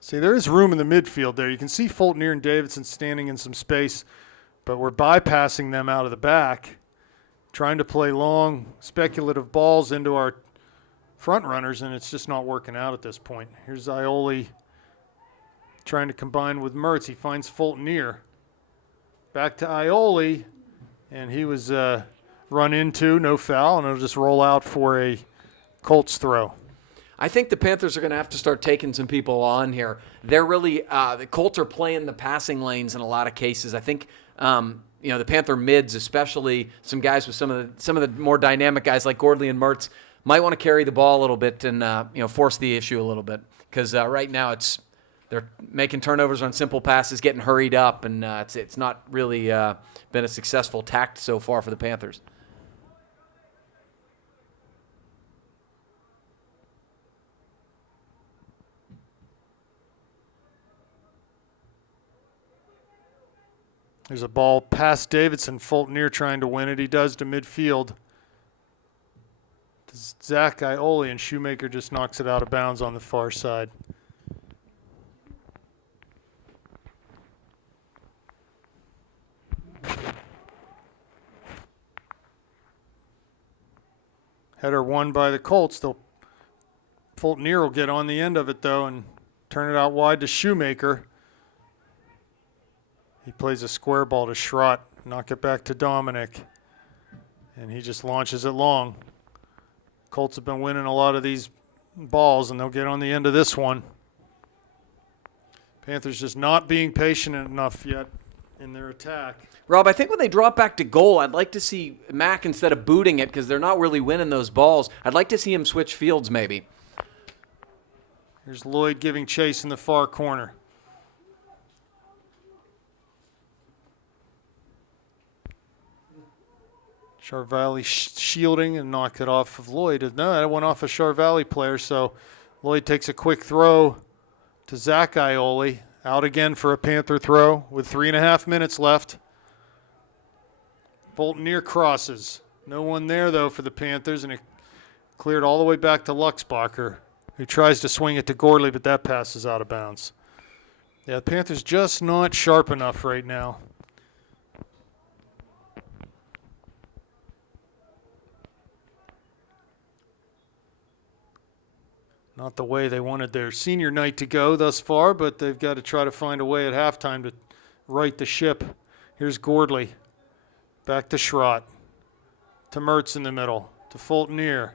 See, there is room in the midfield there. You can see Fultonier and Davidson standing in some space, but we're bypassing them out of the back, trying to play long, speculative balls into our front runners, and it's just not working out at this point. Here's Ioli trying to combine with Mertz. He finds Fultonier. Back to Ioli, and he was run into, no foul, and it'll just roll out for a Colts throw. I think the Panthers are going to have to start taking some people on here. They're really the Colts are playing the passing lanes in a lot of cases. I think the Panther mids, especially some guys with some of the more dynamic guys like Gordley and Mertz, might want to carry the ball a little bit and force the issue a little bit, because right now they're making turnovers on simple passes, getting hurried up, and it's not really been a successful tact so far for the Panthers. There's a ball past Davidson. Fultonier trying to win it. He does to midfield. Zach Ioli, and Shoemaker just knocks it out of bounds on the far side. Header won by the Colts. Fulton will get on the end of it, though, and turn it out wide to Shoemaker. He plays a square ball to Schrott. Knock it back to Dominic. And he just launches it long. Colts have been winning a lot of these balls, and they'll get on the end of this one. Panthers just not being patient enough yet in their attack. Rob, I think when they drop back to goal, I'd like to see Mack, instead of booting it, because they're not really winning those balls, I'd like to see him switch fields maybe. Here's Lloyd giving chase in the far corner. Charvalley shielding and knock it off of Lloyd. No, that went off a Charvalley player, so Lloyd takes a quick throw to Zach Ioli. Out again for a Panther throw with 3.5 minutes left. Fulton crosses. No one there, though, for the Panthers, and it cleared all the way back to Luxbacher, who tries to swing it to Gordley, but that pass is out of bounds. Yeah, the Panthers just not sharp enough right now. Not the way they wanted their senior night to go thus far, but they've got to try to find a way at halftime to right the ship. Here's Gordley. Back to Schrott. To Mertz in the middle. To Fulton.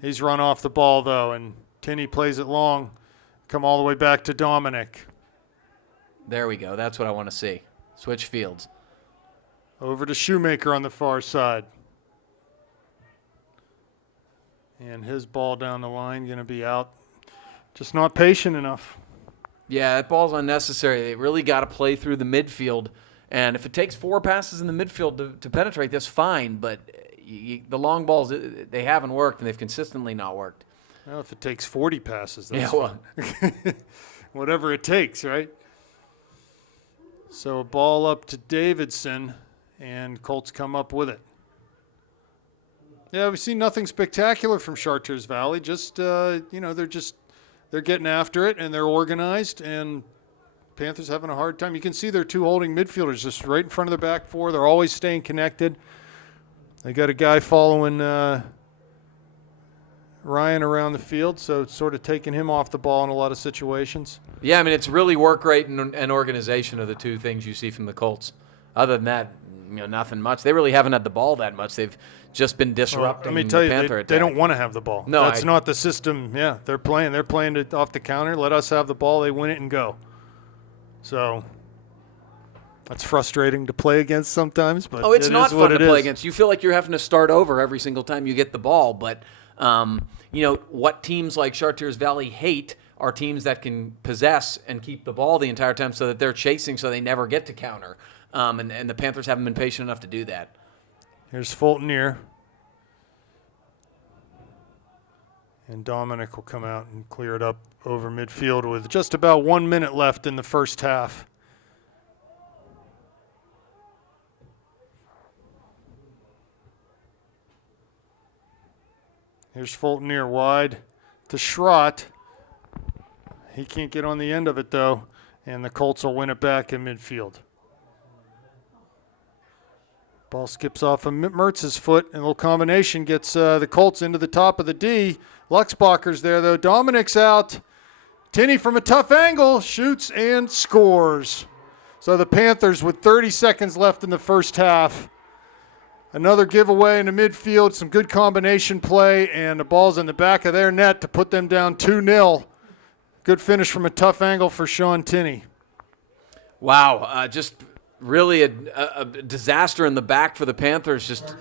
He's run off the ball, though, and Tinney plays it long. Come all the way back to Dominic. There we go. That's what I want to see. Switch fields. Over to Shoemaker on the far side. And his ball down the line going to be out. Just not patient enough. Yeah, that ball's unnecessary. They really got to play through the midfield. And if it takes 4 passes in the midfield to penetrate, that's fine. But the long balls, they haven't worked, and they've consistently not worked. Well, if it takes 40 passes, that's well. whatever it takes, right? So a ball up to Davidson, and Colts come up with it. Yeah, we've seen nothing spectacular from Chartiers Valley. Just, they're getting after it, and they're organized, and Panthers having a hard time. You can see their 2 holding midfielders just right in front of the back 4. They're always staying connected. They got a guy following Ryan around the field, so it's sort of taking him off the ball in a lot of situations. Yeah, I mean, it's really work rate and organization are the 2 things you see from the Colts. Other than that, nothing much. They really haven't had the ball that much. They've just been disrupting the Panther attack. They don't want to have the ball. No, that's not the system. Yeah, they're playing it off the counter. Let us have the ball. They win it and go. So that's frustrating to play against sometimes. But it's not fun to play against. You feel like you're having to start over every single time you get the ball. But what teams like Chartiers Valley hate are teams that can possess and keep the ball the entire time, so that they're chasing, so they never get to counter. And the Panthers haven't been patient enough to do that. Here's Fulton. And Dominic will come out and clear it up over midfield with just about 1 minute left in the first half. Here's Fulton wide to Schrott. He can't get on the end of it, though, and the Colts will win it back in midfield. Ball skips off of Mertz's foot, and a little combination gets the Colts into the top of the D. Luxbacher's there, though. Dominic's out. Tinney from a tough angle shoots and scores. So the Panthers, with 30 seconds left in the first half, another giveaway in the midfield, some good combination play, and the ball's in the back of their net to put them down 2-0. Good finish from a tough angle for Sean Tinney. Wow, just really a disaster in the back for the Panthers. Just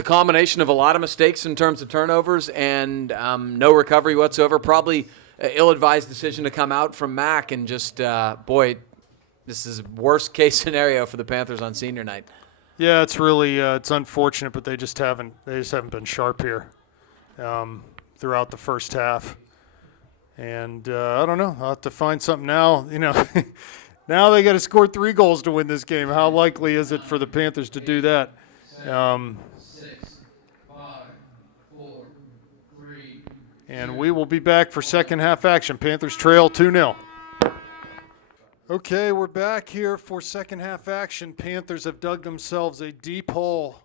a combination of a lot of mistakes in terms of turnovers and no recovery whatsoever. Probably an ill-advised decision to come out from Mack, and just, this is worst case scenario for the Panthers on senior night. Yeah, it's really it's unfortunate, but they just haven't been sharp here throughout the first half. And I don't know. I'll have to find something now. Now they got to score 3 goals to win this game. How likely is it for the Panthers to do that? 6, 5, 4, 3. And we will be back for second half action. Panthers trail 2-0. Okay, we're back here for second half action. Panthers have dug themselves a deep hole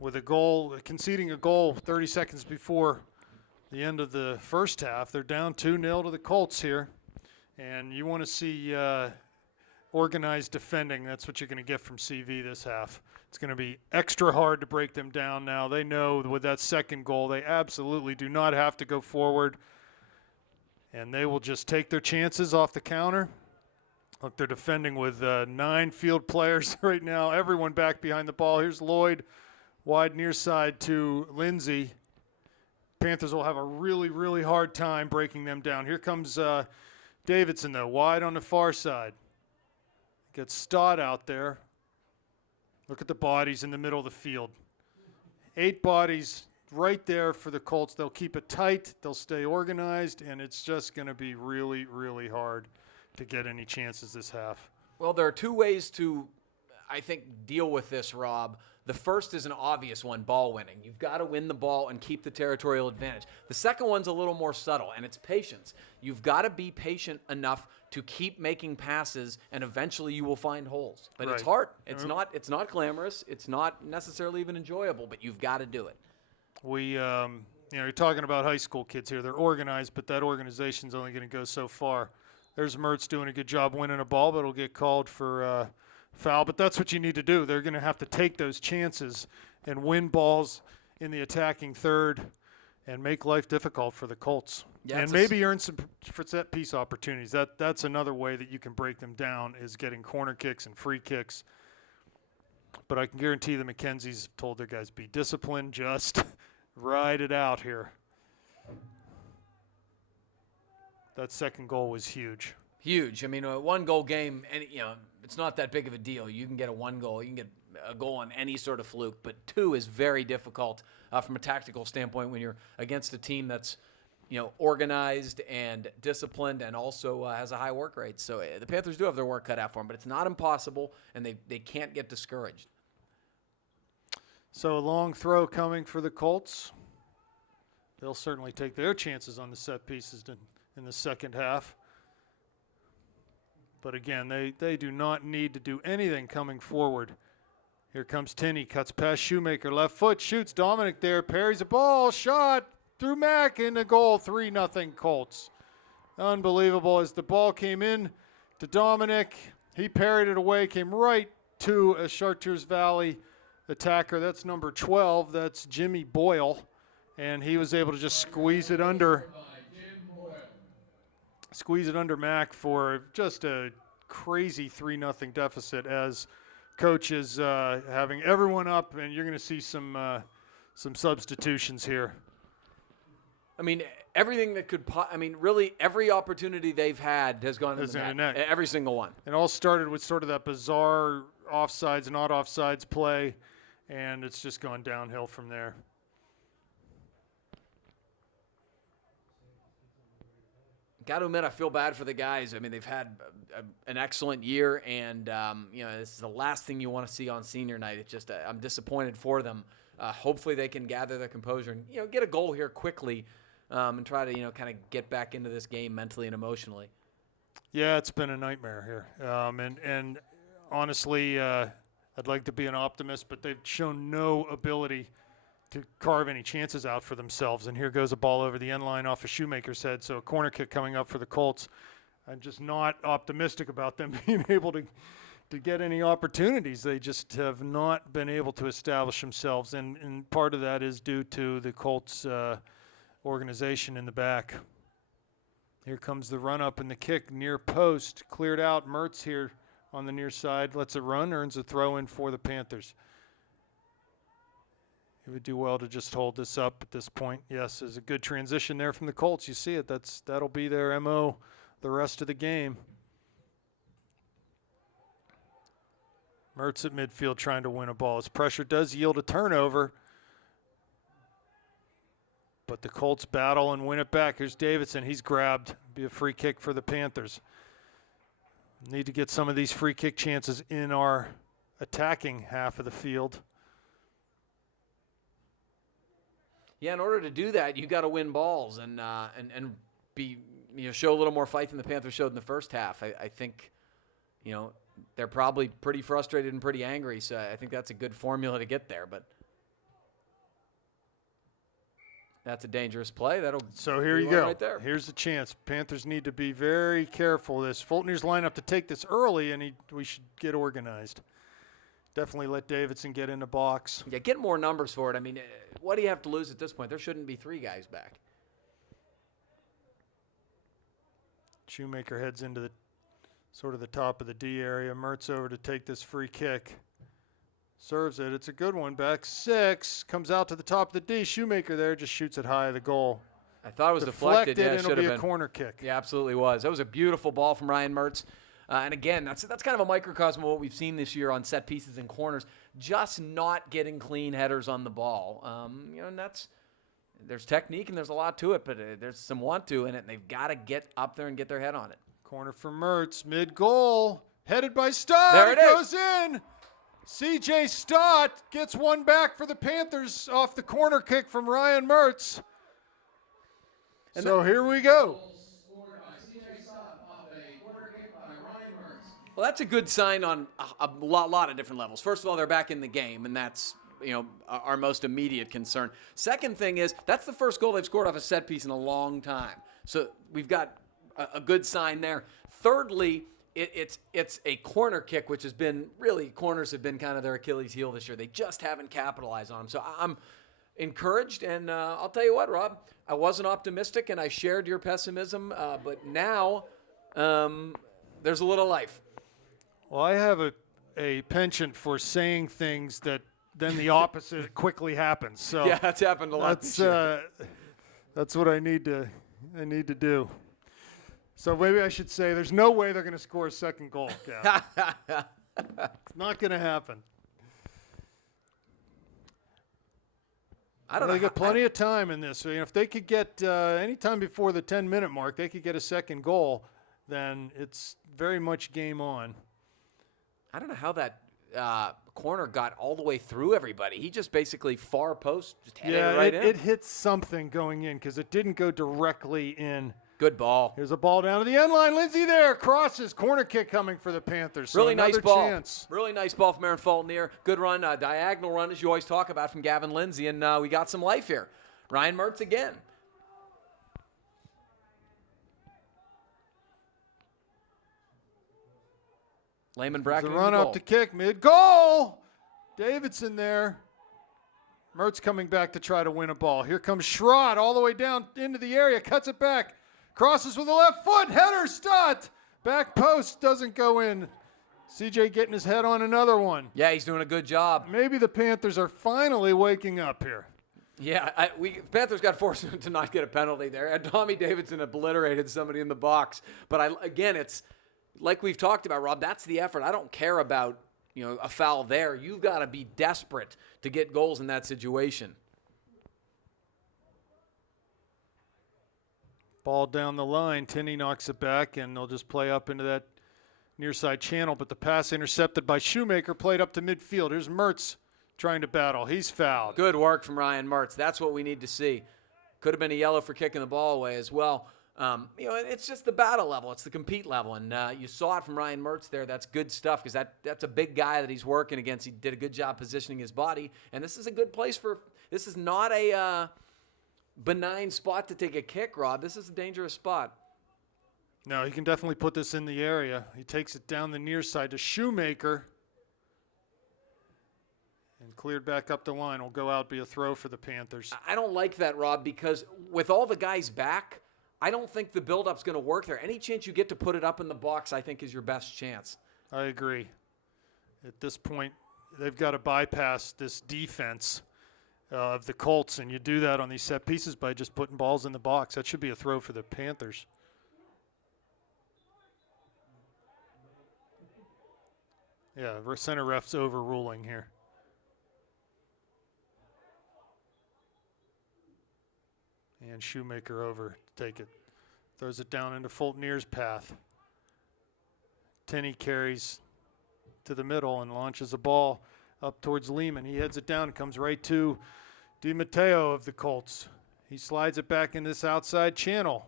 with a goal, conceding a goal 30 seconds before the end of the first half. They're down 2-0 to the Colts here. And you want to see organized defending. That's what you're going to get from CV this half. It's going to be extra hard to break them down now. They know with that second goal, they absolutely do not have to go forward. And they will just take their chances off the counter. Look, they're defending with 9 field players right now. Everyone back behind the ball. Here's Lloyd, wide near side to Lindsay. Panthers will have a really, really hard time breaking them down. Here comes Davidson, though, wide on the far side. Gets Stott out there. Look at the bodies in the middle of the field. 8 bodies right there for the Colts. They'll keep it tight. They'll stay organized, and it's just going to be really, really hard to get any chances this half. Well, there are 2 ways to, I think, deal with this, Rob. The first is an obvious one, ball winning. You've got to win the ball and keep the territorial advantage. The second one's a little more subtle, and it's patience. You've got to be patient enough to keep making passes, and eventually you will find holes. But It's hard. It's not glamorous. It's not necessarily even enjoyable, but you've got to do it. You're talking about high school kids here. They're organized, but that organization's only going to go so far. There's Mertz doing a good job winning a ball, but it'll get called for foul. But that's what you need to do. They're going to have to take those chances and win balls in the attacking third and make life difficult for the Colts. Yeah, and maybe earn some set piece opportunities. That's another way that you can break them down, is getting corner kicks and free kicks. But I can guarantee the McKenzies told their guys, be disciplined, just ride it out here. That second goal was huge. Huge. I mean, a 1-goal game, and it's not that big of a deal. You can get a 1 goal. You can get a goal on any sort of fluke, but 2 is very difficult from a tactical standpoint when you're against a team that's, organized and disciplined and also has a high work rate. So the Panthers do have their work cut out for them, but it's not impossible, and they can't get discouraged. So a long throw coming for the Colts. They'll certainly take their chances on the set pieces in the second half. But again, they do not need to do anything coming forward. Here comes Tinney, cuts past Shoemaker, left foot, shoots. Dominic there, parries a ball, shot through Mack, in the goal, 3-0 Colts. Unbelievable. As the ball came in to Dominic, he parried it away, came right to a Chartiers Valley attacker. That's number 12. That's Jimmy Boyle. And he was able to just squeeze it under Mack for just a crazy 3-0 deficit, as coach is having everyone up, and you're going to see some substitutions here. I mean, everything that could really every opportunity they've had has gone in the net. Every single one. It all started with sort of that bizarre offsides, not offsides play, and it's just gone downhill from there. Got to admit, I feel bad for the guys. I mean, they've had an excellent year, and this is the last thing you want to see on senior night. It's just I'm disappointed for them. Hopefully, they can gather their composure and get a goal here quickly, and try to kind of get back into this game mentally and emotionally. Yeah, it's been a nightmare here, and honestly, I'd like to be an optimist, but they've shown no ability to carve any chances out for themselves. And here goes a ball over the end line off of Shoemaker's head. So a corner kick coming up for the Colts. I'm just not optimistic about them being able to get any opportunities. They just have not been able to establish themselves. And part of that is due to the Colts organization in the back. Here comes the run up and the kick near post. Cleared out. Mertz here on the near side. Lets it run. Earns a throw in for the Panthers. He would do well to just hold this up at this point. Yes, there's a good transition there from the Colts. You see it. That'll be their MO the rest of the game. Mertz at midfield trying to win a ball. His pressure does yield a turnover, but the Colts battle and win it back. Here's Davidson. He's grabbed. Be a free kick for the Panthers. Need to get some of these free kick chances in our attacking half of the field. Yeah, in order to do that, you got to win balls and be show a little more fight than the Panthers showed in the first half. I think they're probably pretty frustrated and pretty angry. So I think that's a good formula to get there. But that's a dangerous play. So here you go. Right there. Here's the chance. Panthers need to be very careful of this. Fultonier's line up to take this early, and we should get organized. Definitely let Davidson get in the box. Yeah, get more numbers for it. I mean, what do you have to lose at this point? There shouldn't be 3 guys back. Shoemaker heads into the top of the D area. Mertz over to take this free kick. Serves it. It's a good one. Back 6. Comes out to the top of the D. Shoemaker there just shoots it high of the goal. I thought it was deflected. Yeah, and it'll be a corner kick. Yeah, absolutely was. That was a beautiful ball from Ryan Mertz. And again, that's kind of a microcosm of what we've seen this year on set pieces and corners. Just not getting clean headers on the ball. And there's technique and there's a lot to it, but there's some want to in it, and they've got to get up there and get their head on it. Corner for Mertz, mid-goal, headed by Stott. There it goes in. C.J. Stott gets one back for the Panthers off the corner kick from Ryan Mertz. So here we go. Well, that's a good sign on a lot of different levels. First of all, they're back in the game, and that's our most immediate concern. Second thing is that's the first goal they've scored off a set piece in a long time. So we've got a good sign there. Thirdly, it's a corner kick, which has been really, corners have been kind of their Achilles heel this year. They just haven't capitalized on them. So I'm encouraged, and I'll tell you what, Rob, I wasn't optimistic, and I shared your pessimism, but now there's a little life. Well, I have a penchant for saying things that then the opposite quickly happens. So yeah, that's happened a lot. That's what I need to do. So maybe I should say there's no way they're going to score a second goal. It's not going to happen. I don't know. They got plenty of time in this. So, if they could get any time before the 10-minute mark, they could get a second goal, then it's very much game on. I don't know how that corner got all the way through everybody. He just basically far post, just headed right in. It hit something going in because it didn't go directly in. Good ball. Here's a ball down to the end line. Lindsay there crosses. Corner kick coming for the Panthers. So really nice ball. Chance. Really nice ball from Aaron Fulton. Good run, diagonal run, as you always talk about from Gavin Lindsay, and we got some life here. Ryan Mertz again. Layman Bracken. The run up to kick, mid-goal. Davidson there. Mertz coming back to try to win a ball. Here comes Schrott all the way down into the area, cuts it back, crosses with the left foot, header, Stott. Back post doesn't go in. CJ getting his head on another one. Yeah, he's doing a good job. Maybe the Panthers are finally waking up here. Yeah, Panthers got forced to not get a penalty there. And Tommy Davidson obliterated somebody in the box. But again, it's like we've talked about, Rob, that's the effort. I don't care about a foul there. You've got to be desperate to get goals in that situation. Ball down the line. Tinney knocks it back, and they'll just play up into that near side channel. But the pass intercepted by Shoemaker, played up to midfield. Here's Mertz trying to battle. He's fouled. Good work from Ryan Mertz. That's what we need to see. Could have been a yellow for kicking the ball away as well. It's just the battle level. It's the compete level. And you saw it from Ryan Mertz there. That's good stuff because that's a big guy that he's working against. He did a good job positioning his body. And this is a good place this is not a benign spot to take a kick, Rob. This is a dangerous spot. No, he can definitely put this in the area. He takes it down the near side to Shoemaker. And cleared back up the line. Will go out, be a throw for the Panthers. I don't like that, Rob, because with all the guys back, I don't think the build-up's going to work there. Any chance you get to put it up in the box, I think, is your best chance. I agree. At this point, they've got to bypass this defense of the Colts, and you do that on these set pieces by just putting balls in the box. That should be a throw for the Panthers. Yeah, center ref's overruling here. And Shoemaker over to take it. Throws it down into Fultonier's path. Tinney carries to the middle and launches a ball up towards Lehman. He heads it down and comes right to DiMatteo of the Colts. He slides it back in this outside channel.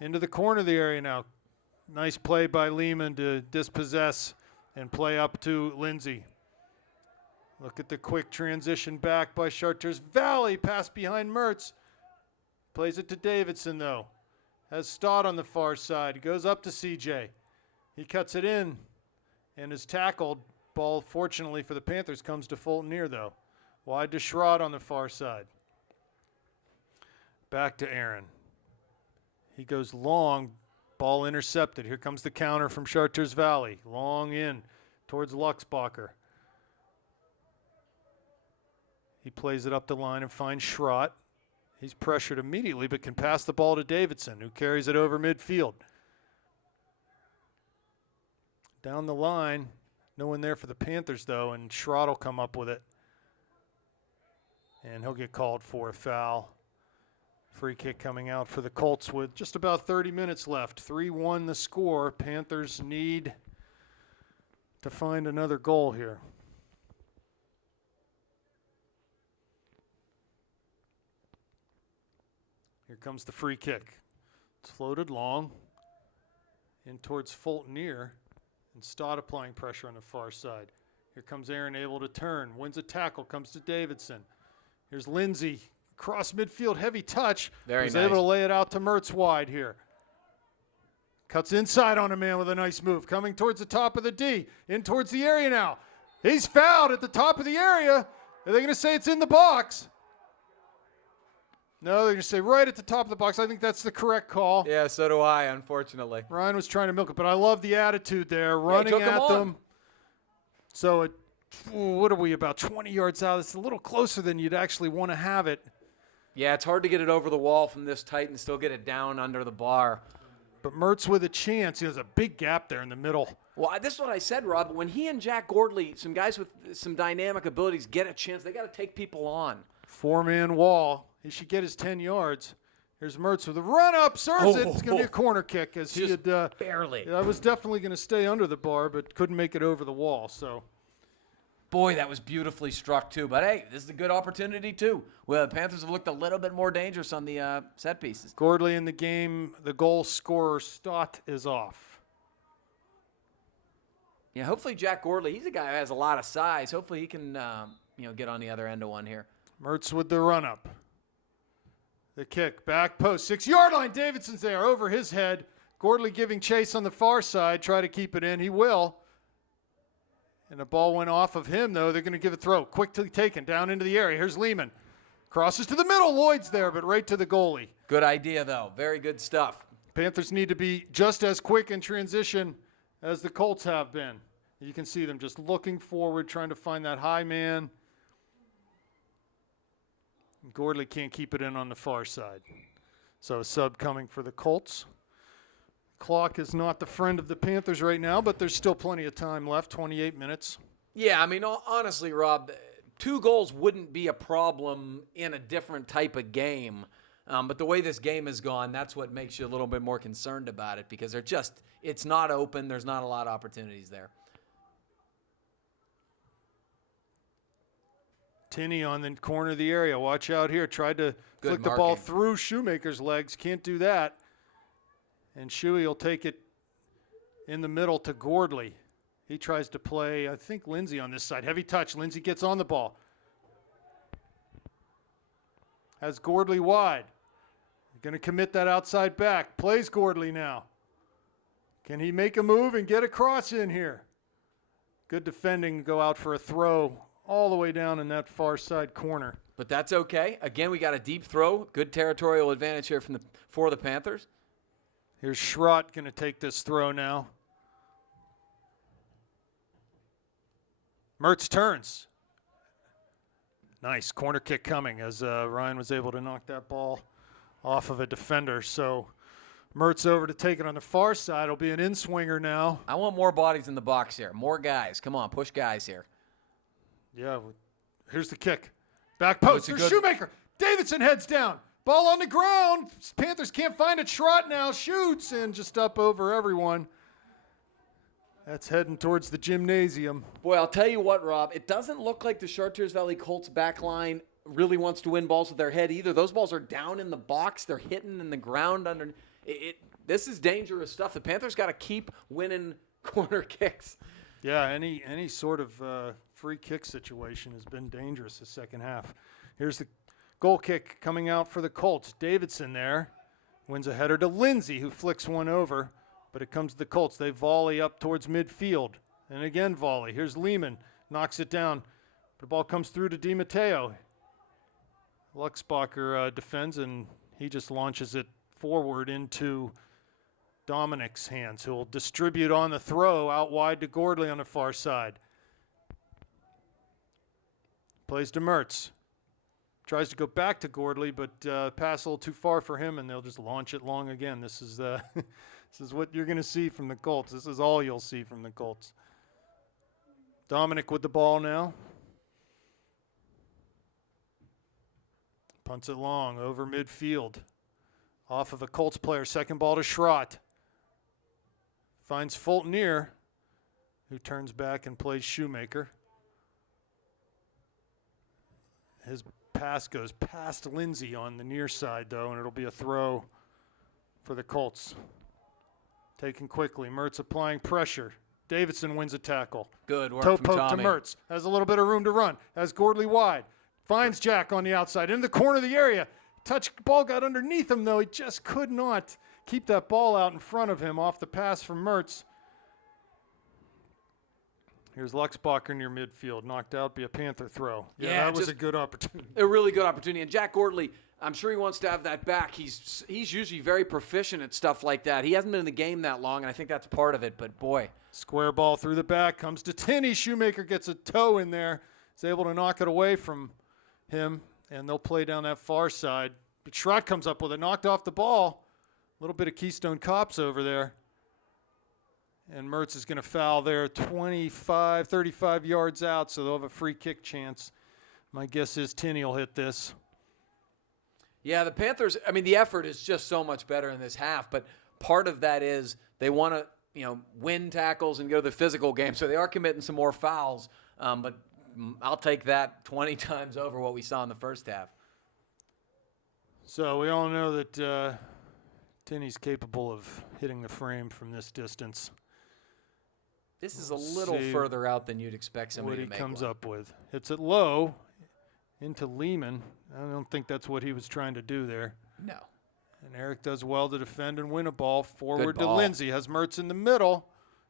Into the corner of the area now. Nice play by Lehman to dispossess and play up to Lindsay. Look at the quick transition back by Chartiers. Valley pass behind Mertz. Plays it to Davidson, though. Has Stott on the far side. Goes up to CJ. He cuts it in and is tackled. Ball, fortunately for the Panthers, comes to Fulton Near, though. Wide to Schrott on the far side. Back to Aaron. He goes long. Ball intercepted. Here comes the counter from Chartiers Valley. Long in towards Luxbacher. He plays it up the line and finds Schrott. He's pressured immediately but can pass the ball to Davidson, who carries it over midfield. Down the line, no one there for the Panthers, though, and Schrott will come up with it. And he'll get called for a foul. Free kick coming out for the Colts with just about 30 minutes left. 3-1 the score. Panthers need to find another goal here. Here comes the free kick. It's floated long in towards Fulton Near, and Stott applying pressure on the far side. Here comes Aaron, able to turn. Wins a tackle, comes to Davidson. Here's Lindsay. Cross midfield, heavy touch. Very He's nice. able to lay it out to Mertz wide here. Cuts inside on a man with a nice move. Coming towards the top of the D. In towards the area now. He's fouled at the top of the area. Are they going to say it's in the box? No, they're going to say right at the top of the box. I think that's the correct call. Yeah, so do I, unfortunately. Ryan was trying to milk it, but I love the attitude there. Running took him at on. them. So, what are we, about 20 yards out? It's a little closer than you'd actually want to have it. Yeah, it's hard to get it over the wall from this tight and still get it down under the bar. But Mertz with a chance. There's a big gap there in the middle. Well, this is what I said, Rob. When he and Jack Gordley, some guys with some dynamic abilities, get a chance, they got to take people on. Four-man wall. He should get his 10 yards. Here's Mertz with a run-up. Serves it. It's going to be a corner kick. As he Just had, barely. I was definitely going to stay under the bar, but couldn't make it over the wall. So Boy, that was beautifully struck, too. But, hey, this is a good opportunity, too. Well, the Panthers have looked a little bit more dangerous on the set pieces. Gordley in the game. The goal scorer, Stott, is off. Yeah, hopefully Jack Gordley, he's a guy who has a lot of size. Hopefully he can, get on the other end of one here. Mertz with the run-up. The kick, back post, 6-yard line. Davidson's there, over his head. Gordley giving chase on the far side, try to keep it in. He will. And the ball went off of him, though. They're going to give a throw. Quickly taken down into the area. Here's Lehman. Crosses to the middle. Lloyd's there, but right to the goalie. Good idea, though. Very good stuff. Panthers need to be just as quick in transition as the Colts have been. You can see them just looking forward, trying to find that high man. Gordley can't keep it in on the far side. So a sub coming for the Colts. Clock is not the friend of the Panthers right now, but there's still plenty of time left, 28 minutes. Yeah, I mean, honestly, Rob, 2 goals wouldn't be a problem in a different type of game. But the way this game has gone, that's what makes you a little bit more concerned about it because it's not open. There's not a lot of opportunities there. Tinney on the corner of the area. Watch out here. Tried to Good flick the ball marking. through Shoemaker's legs. Can't do that. And Shuey will take it in the middle to Gordley. He tries to play, I think, Lindsay on this side. Heavy touch. Lindsay gets on the ball. Has Gordley wide. Going to commit that outside back. Plays Gordley now. Can he make a move and get a cross in here? Good defending. Go out for a throw all the way down in that far side corner. But that's okay. Again, we got a deep throw. Good territorial advantage here for the Panthers. Here's Schrott going to take this throw now. Mertz turns. Nice corner kick coming as Ryan was able to knock that ball off of a defender. So Mertz over to take it on the far side. It'll be an in-swinger now. I want more bodies in the box here. More guys. Come on, push guys here. Yeah, here's the kick. Back post. There's Shoemaker. Davidson heads down. Ball on the ground. Panthers can't find it. Schrott now shoots and just up over everyone. That's heading towards the gymnasium. Boy, I'll tell you what, Rob. It doesn't look like the Chartiers Valley Colts back line really wants to win balls with their head either. Those balls are down in the box. They're hitting in the ground under. They're this is dangerous stuff. The Panthers got to keep winning corner kicks. Yeah, any sort of free kick situation has been dangerous the second half. Here's the goal kick coming out for the Colts. Davidson there wins a header to Lindsey, who flicks one over, but it comes to the Colts. They volley up towards midfield, and again volley. Here's Lehman, knocks it down. The ball comes through to DiMatteo. Luxbacher defends, and he just launches it forward into Dominic's hands, who will distribute on the throw out wide to Gordley on the far side. Plays to Mertz. Tries to go back to Gordley, but pass a little too far for him, and they'll just launch it long again. This is this is what you're going to see from the Colts. This is all you'll see from the Colts. Dominic with the ball now. Punts it long over midfield. Off of a Colts player. Second ball to Schrott. Finds Fultonier, who turns back and plays Shoemaker. His pass goes past Lindsey on the near side, though, and it'll be a throw for the Colts. Taken quickly. Mertz applying pressure. Davidson wins a tackle. Good work Toe from poke Tommy. to Mertz. Has a little bit of room to run. Has Gordley wide. Finds Jack on the outside. In the corner of the area. Ball got underneath him, though. He just could not keep that ball out in front of him off the pass from Mertz. Here's Luxbacher near midfield. Knocked out, be a Panther throw. Yeah, that was a good opportunity. A really good opportunity. And Jack Gordley, I'm sure he wants to have that back. He's usually very proficient at stuff like that. He hasn't been in the game that long, and I think that's part of it. But, boy. Square ball through the back. Comes to Tinney. Shoemaker gets a toe in there. Is able to knock it away from him, and they'll play down that far side. But Schrott comes up with it. Knocked off the ball. A little bit of Keystone Cops over there. And Mertz is going to foul there 25, 35 yards out, so they'll have a free kick chance. My guess is Tinney will hit this. Yeah, the Panthers, I mean, the effort is just so much better in this half, but part of that is they want to, win tackles and go to the physical game, so they are committing some more fouls, but I'll take that 20 times over what we saw in the first half. So we all know that Tinney's capable of hitting the frame from this distance. This is a little further out than you'd expect somebody to make. What he comes up with. Hits it low into Lehman. I don't think that's what he was trying to do there. No. And Eric does well to defend and win a ball. Forward ball. to Lindsey. Has Mertz in the middle.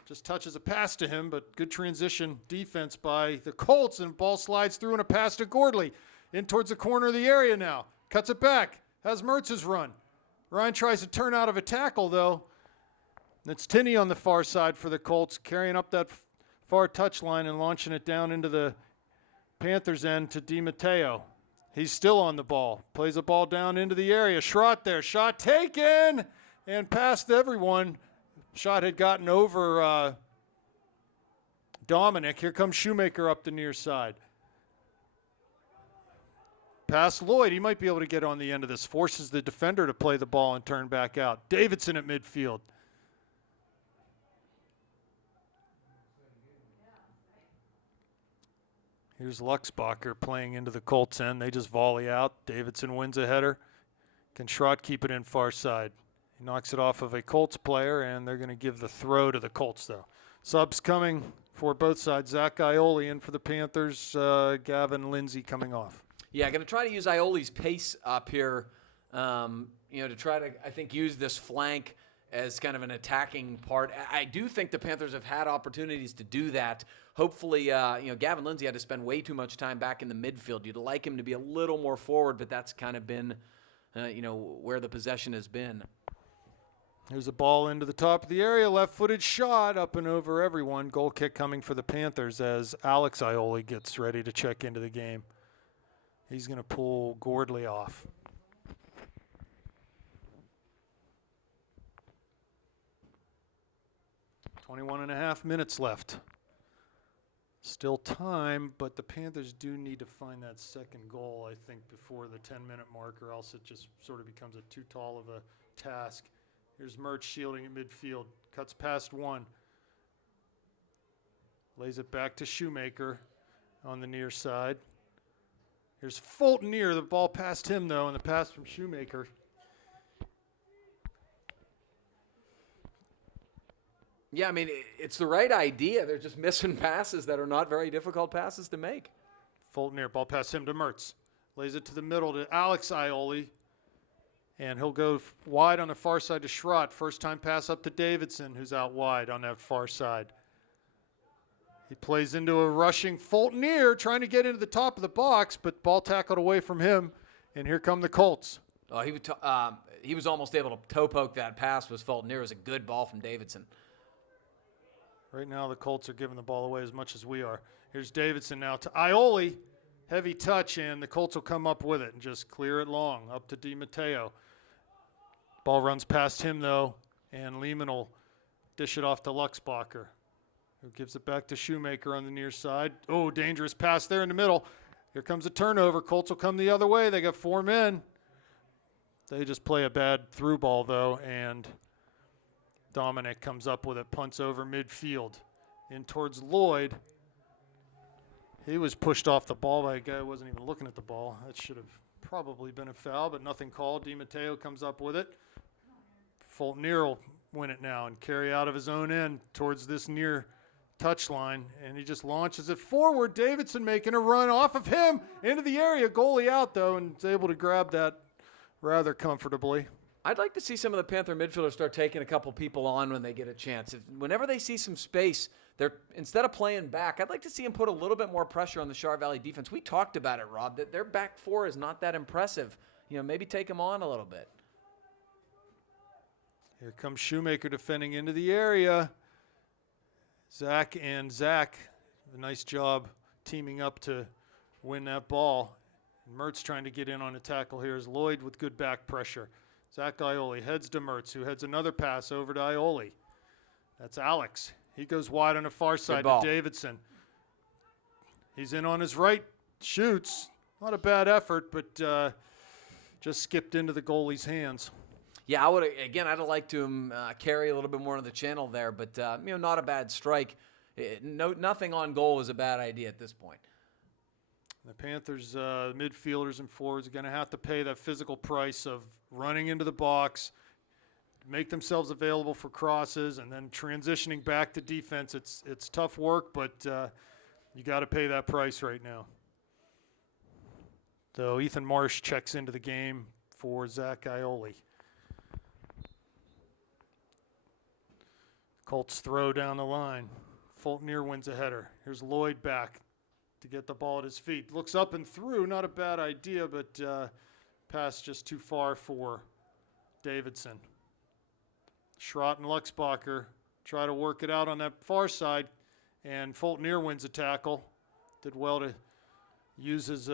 Just touches a pass to him, but good transition defense by the Colts, and ball slides through and a pass to Gordley. In towards the corner of the area now. Cuts it back. Has Mertz's run. Ryan tries to turn out of a tackle, though. It's Tinney on the far side for the Colts, carrying up that far touchline and launching it down into the Panthers' end to DiMatteo. He's still on the ball. Plays the ball down into the area. Schrott there. Shot taken and past everyone. Shot had gotten over Dominic. Here comes Shoemaker up the near side. Past Lloyd. He might be able to get on the end of this. Forces the defender to play the ball and turn back out. Davidson at midfield. Here's Luxbacher playing into the Colts end. They just volley out. Davidson wins a header. Can Schrott keep it in far side? He knocks it off of a Colts player, and they're going to give the throw to the Colts, though. Subs coming for both sides. Zach Ioli in for the Panthers. Gavin Lindsey coming off. Yeah, going to try to use Ioli's pace up here, to try to, I think, use this flank as kind of an attacking part. I do think the Panthers have had opportunities to do that. Hopefully, Gavin Lindsey had to spend way too much time back in the midfield. You'd like him to be a little more forward, but that's kind of been, where the possession has been. Here's a ball into the top of the area. Left-footed shot up and over everyone. Goal kick coming for the Panthers as Alex Ioli gets ready to check into the game. He's going to pull Gordley off. .5 minutes left. Still time, but the Panthers do need to find that second goal, I think, before the 10-minute mark, or else it just sort of becomes a too tall of a task. Here's Mertz shielding at midfield. Cuts past one. Lays it back to Shoemaker on the near side. Here's Fultonier. The ball past him, though, and the pass from Shoemaker. Yeah, I mean, it's the right idea. They're just missing passes that are not very difficult passes to make. Fulton near, ball pass him to Mertz. Lays it to the middle to Alex Ioli. And he'll go wide on the far side to Schrott. First time pass up to Davidson, who's out wide on that far side. He plays into a rushing Fulton near, trying to get into the top of the box, but ball tackled away from him. And here come the Colts. Oh, he was almost able to toe poke that pass. Was Fulton near? It was a good ball from Davidson. Right now, the Colts are giving the ball away as much as we are. Here's Davidson now to Ioli. Heavy touch, and the Colts will come up with it and just clear it long up to DiMatteo. Ball runs past him, though, and Lehman will dish it off to Luxbacher, who gives it back to Shoemaker on the near side. Oh, dangerous pass there in the middle. Here comes a turnover. Colts will come the other way. They got 4 men. They just play a bad through ball, though, and Dominic comes up with it, punts over midfield in towards Lloyd. He was pushed off the ball by a guy who wasn't even looking at the ball. That should have probably been a foul, but nothing called. DiMatteo comes up with it. Fulton near will win it now and carry out of his own end towards this near touchline, and he just launches it forward. Davidson making a run off of him into the area. Goalie out, though, and is able to grab that rather comfortably. I'd like to see some of the Panther midfielders start taking a couple people on when they get a chance. Whenever they see some space, instead of playing back, I'd like to see them put a little bit more pressure on the Char Valley defense. We talked about it, Rob, that their back four is not that impressive. Maybe take them on a little bit. Here comes Shoemaker defending into the area. Zach, a nice job teaming up to win that ball. And Mertz trying to get in on a tackle here is Lloyd with good back pressure. Zach Ioli heads to Mertz, who heads another pass over to Ioli. That's Alex. He goes wide on the far side to Davidson. He's in on his right, shoots. Not a bad effort, but just skipped into the goalie's hands. Yeah, I'd have liked to carry a little bit more on the channel there, but not a bad strike. Nothing on goal is a bad idea at this point. The Panthers midfielders and forwards are going to have to pay that physical price of running into the box, make themselves available for crosses, and then transitioning back to defense. It's tough work, but you got to pay that price right now. So Ethan Marsh checks into the game for Zach Ioli. Colts throw down the line. Fulton near wins a header. Here's Lloyd back to get the ball at his feet. Looks up and through. Not a bad idea, but pass just too far for Davidson. Schrott and Luxbacher try to work it out on that far side, and Fulton near wins a tackle. Did well to use his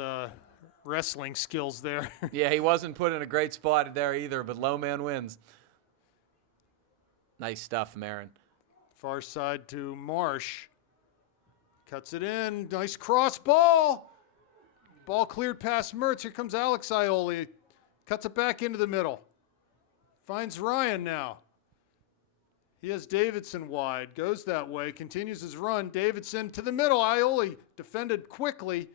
wrestling skills there. Yeah, he wasn't put in a great spot there either, but low man wins. Nice stuff, Marin. Far side to Marsh. Cuts it in. Nice cross ball. Ball cleared past Mertz. Here comes Alex Ioli. Cuts it back into the middle. Finds Ryan now. He has Davidson wide. Goes that way. Continues his run. Davidson to the middle. Ioli defended quickly.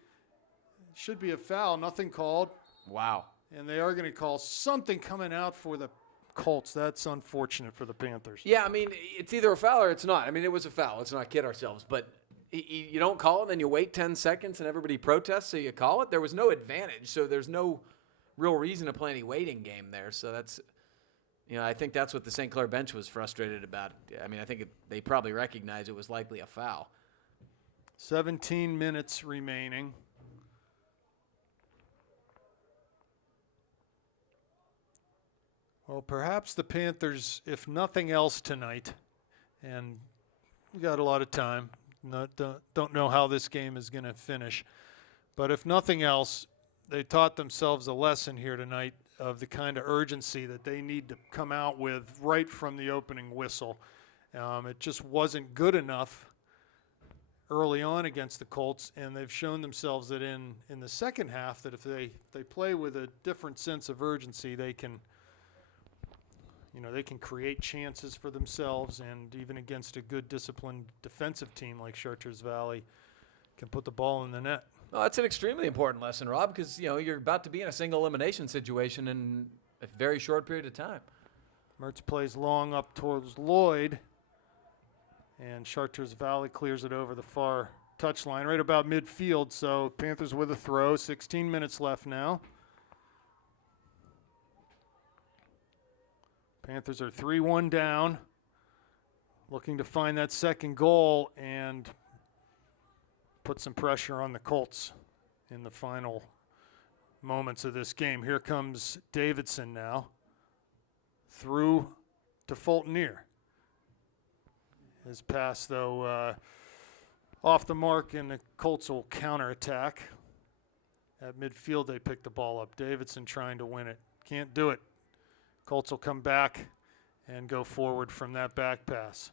Should be a foul. Nothing called. Wow. And they are going to call something coming out for the Colts. That's unfortunate for the Panthers. Yeah, I mean, it's either a foul or it's not. I mean, it was a foul. Let's not kid ourselves. But you don't call it, then you wait 10 seconds and everybody protests, so you call it. There was no advantage, so there's no real reason to play any waiting game there. So that's, I think that's what the St. Clair bench was frustrated about. I mean, I think they probably recognized it was likely a foul. 17 minutes remaining. Well, perhaps the Panthers, if nothing else tonight, and we got a lot of time, don't know how this game is going to finish, but if nothing else, they taught themselves a lesson here tonight of the kind of urgency that they need to come out with right from the opening whistle. It just wasn't good enough early on against the Colts, and they've shown themselves that in the second half that if they play with a different sense of urgency, they can create chances for themselves, and even against a good disciplined defensive team like Chartiers Valley, can put the ball in the net. Well, that's an extremely important lesson, Rob, because you're about to be in a single elimination situation in a very short period of time. Mertz plays long up towards Lloyd. And Chartiers Valley clears it over the far touchline, right about midfield. So Panthers with a throw. 16 minutes left now. Panthers are 3-1 down, looking to find that second goal and put some pressure on the Colts in the final moments of this game. Here comes Davidson now, through to Fulton-Ear. His pass, though, off the mark, and the Colts will counterattack. At midfield, they pick the ball up. Davidson trying to win it. Can't do it. Colts will come back and go forward from that back pass.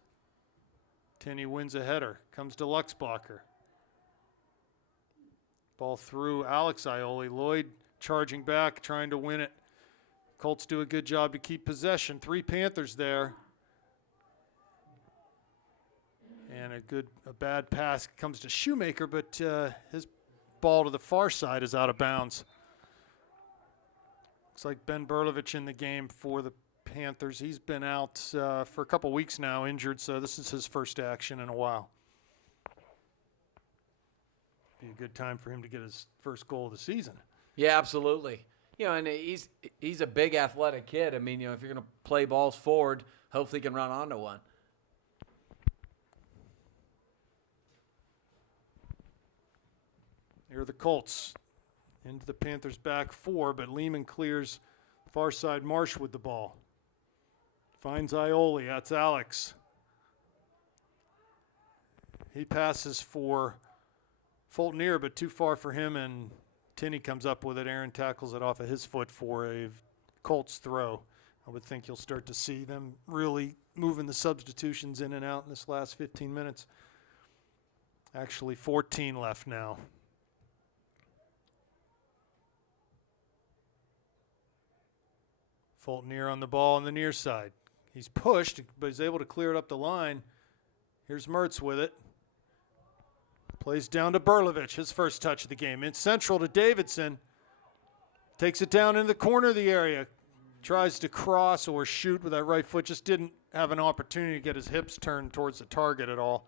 Tinney wins a header. Comes to Luxbacher. Ball through Alex Ioli. Lloyd charging back, trying to win it. Colts do a good job to keep possession. 3 Panthers there. And a bad pass comes to Shoemaker, but his ball to the far side is out of bounds. Looks like Ben Berlovich in the game for the Panthers. He's been out for a couple weeks now, injured, so this is his first action in a while. Be a good time for him to get his first goal of the season. Yeah, absolutely. And he's a big athletic kid. I mean, if you're going to play balls forward, hopefully he can run onto one. Here are the Colts into the Panthers' back 4, but Lehman clears far side Marsh with the ball. Finds Ioli. That's Alex. He passes for Fulton-Ear, but too far for him, and Tinney comes up with it. Aaron tackles it off of his foot for a Colts throw. I would think you'll start to see them really moving the substitutions in and out in this last 15 minutes. Actually, 14 left now. Fulton-Ear on the ball on the near side. He's pushed, but he's able to clear it up the line. Here's Mertz with it. Plays down to Berlovich, his first touch of the game. In central to Davidson. Takes it down in the corner of the area. Tries to cross or shoot with that right foot. Just didn't have an opportunity to get his hips turned towards the target at all.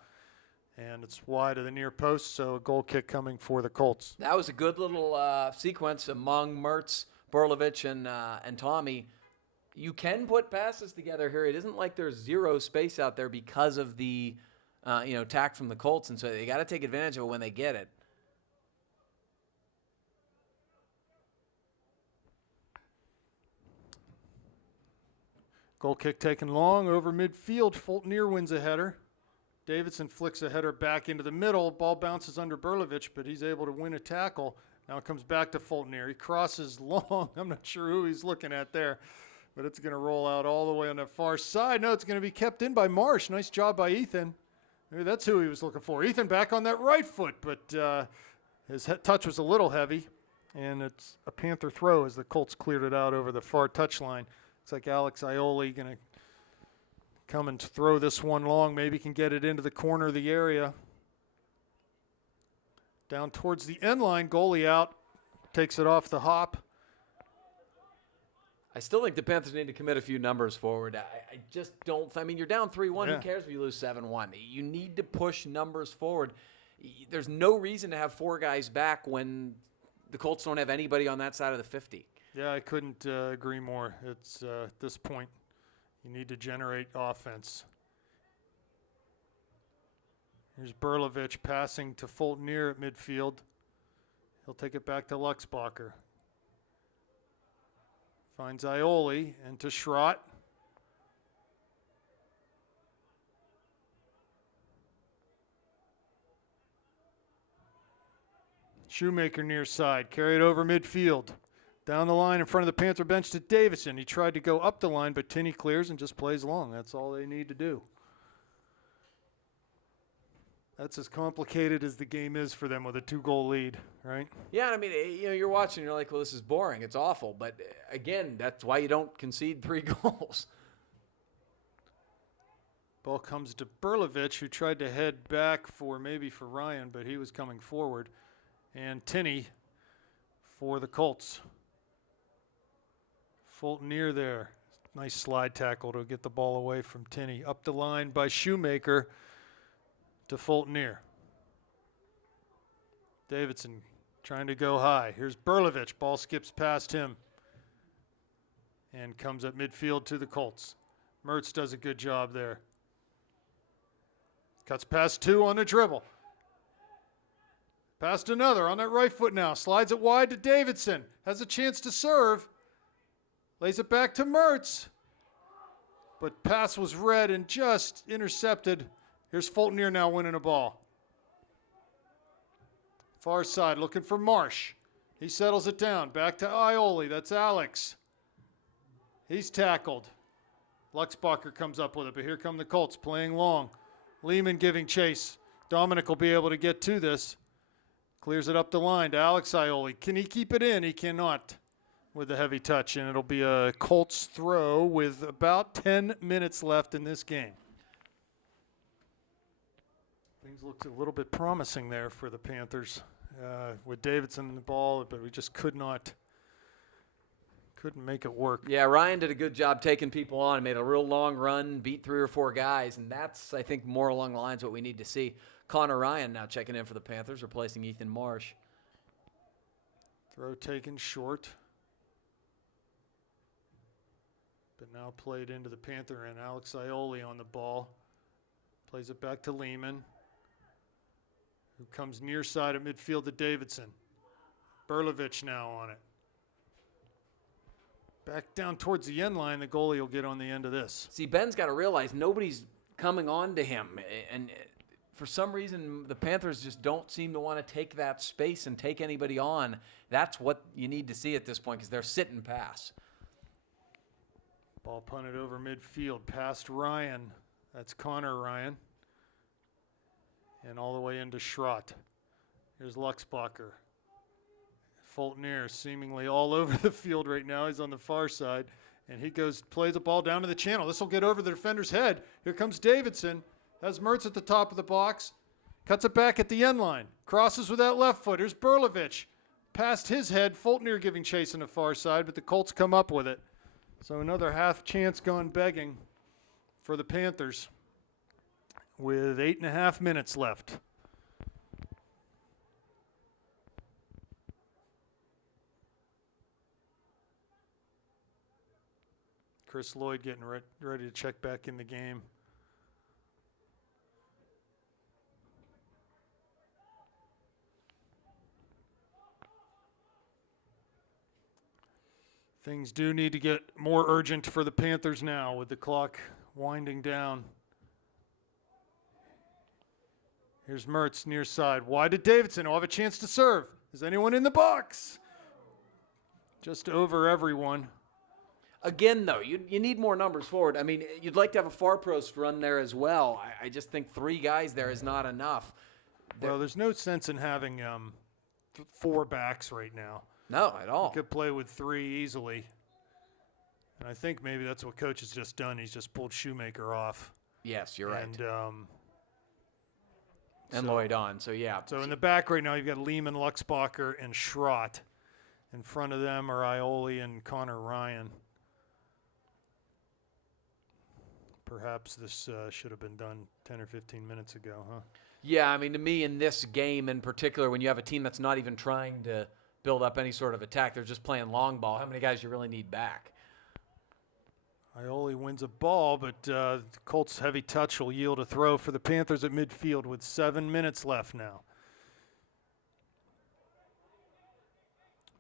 And it's wide of the near post, so a goal kick coming for the Colts. That was a good little sequence among Mertz, Berlovich, and Tommy. You can put passes together here. It isn't like there's zero space out there because of the attack from the Colts, and so they got to take advantage of it when they get it. Goal kick taken long over midfield. Fulton-Ear wins a header. Davidson flicks a header back into the middle. Ball bounces under Berlovich, but he's able to win a tackle. Now it comes back to Fulton-Ear. He crosses long. I'm not sure who he's looking at there, but it's going to roll out all the way on the far side. No, it's going to be kept in by Marsh. Nice job by Ethan. Maybe that's who he was looking for. Ethan back on that right foot, but his touch was a little heavy, and it's a Panther throw as the Colts cleared it out over the far touchline. Looks like Alex Ioli going to come and throw this one long. Maybe can get it into the corner of the area. Down towards the end line, goalie out, takes it off the hop. I still think the Panthers need to commit a few numbers forward. I just don't. I mean, you're down 3-1. Yeah. Who cares if you lose 7-1? You need to push numbers forward. There's no reason to have 4 guys back when the Colts don't have anybody on that side of the 50. Yeah, I couldn't agree more. It's at this point, you need to generate offense. Here's Berlovich passing to Fulton-Ear at midfield. He'll take it back to Luxbacher. Finds Ioli and to Schrott. Shoemaker near side, carried over midfield. Down the line in front of the Panther bench to Davison. He tried to go up the line, but Tinney clears and just plays long. That's all they need to do. That's as complicated as the game is for them with a 2-goal lead, right? Yeah, I mean, you're watching, you're like, well, this is boring. It's awful. But, again, that's why you don't concede 3 goals. Ball comes to Berlovich, who tried to head back for Ryan, but he was coming forward. And Tinney for the Colts. Fulton-Ear there. Nice slide tackle to get the ball away from Tinney. Up the line by Shoemaker. to Fultoner. Davidson trying to go high. Here's Berlovich. Ball skips past him and comes at midfield to the Colts. Mertz does a good job there. Cuts past two on the dribble. Past another on that right foot now. Slides it wide to Davidson. Has a chance to serve. Lays it back to Mertz. But pass was read and just intercepted. Here's Fultoner now winning a ball. Far side looking for Marsh. He settles it down. Back to Ioli. That's Alex. He's tackled. Luxbacher comes up with it, but here come the Colts playing long. Lehman giving chase. Dominic will be able to get to this. Clears it up the line to Alex Ioli. Can he keep it in? He cannot with a heavy touch, and it'll be a Colts throw with about 10 minutes left in this game. Things looked a little bit promising there for the Panthers with Davidson in the ball, but we just couldn't make it work. Yeah, Ryan did a good job taking people on and made a real long run, beat 3 or 4 guys, and that's, I think, more along the lines of what we need to see. Connor Ryan now checking in for the Panthers, replacing Ethan Marsh. Throw taken short, but now played into the Panther and Alex Ioli on the ball. Plays it back to Lehman, who comes near side of midfield to Davidson. Berlovich now on it. Back down towards the end line, the goalie will get on the end of this. See, Ben's got to realize nobody's coming on to him, and for some reason the Panthers just don't seem to want to take that space and take anybody on. That's what you need to see at this point because they're sitting pass. Ball punted over midfield past Ryan. That's Connor Ryan. And all the way into Schrott. Here's Luxbacher. Fultoner seemingly all over the field right now. He's on the far side. And he plays the ball down to the channel. This will get over the defender's head. Here comes Davidson. Has Mertz at the top of the box. Cuts it back at the end line. Crosses with that left foot. Here's Berlovich. Past his head. Fultoner giving chase on the far side, but the Colts come up with it. So another half chance gone begging for the Panthers with 8.5 minutes left. Chris Lloyd getting ready to check back in the game. Things do need to get more urgent for the Panthers now with the clock winding down. Here's Mertz near side. Wide to Davidson. He'll have a chance to serve. Is anyone in the box? Just over everyone. Again, though, you need more numbers forward. I mean, you'd like to have a far post run there as well. I just think 3 guys there is not enough. Well, there's no sense in having 4 backs right now. No, at all. You could play with 3 easily. And I think maybe that's what Coach has just done. He's just pulled Shoemaker off. Yes, you're right. And Lloyd on, so yeah. So in the back right now, you've got Lehman, Luxbacher, and Schrott. In front of them are Ioli and Connor Ryan. Perhaps this should have been done 10 or 15 minutes ago, huh? Yeah, I mean, to me, in this game in particular, when you have a team that's not even trying to build up any sort of attack, they're just playing long ball, how many guys you really need back? Ioli wins a ball, but the Colts' heavy touch will yield a throw for the Panthers at midfield with 7 minutes left now.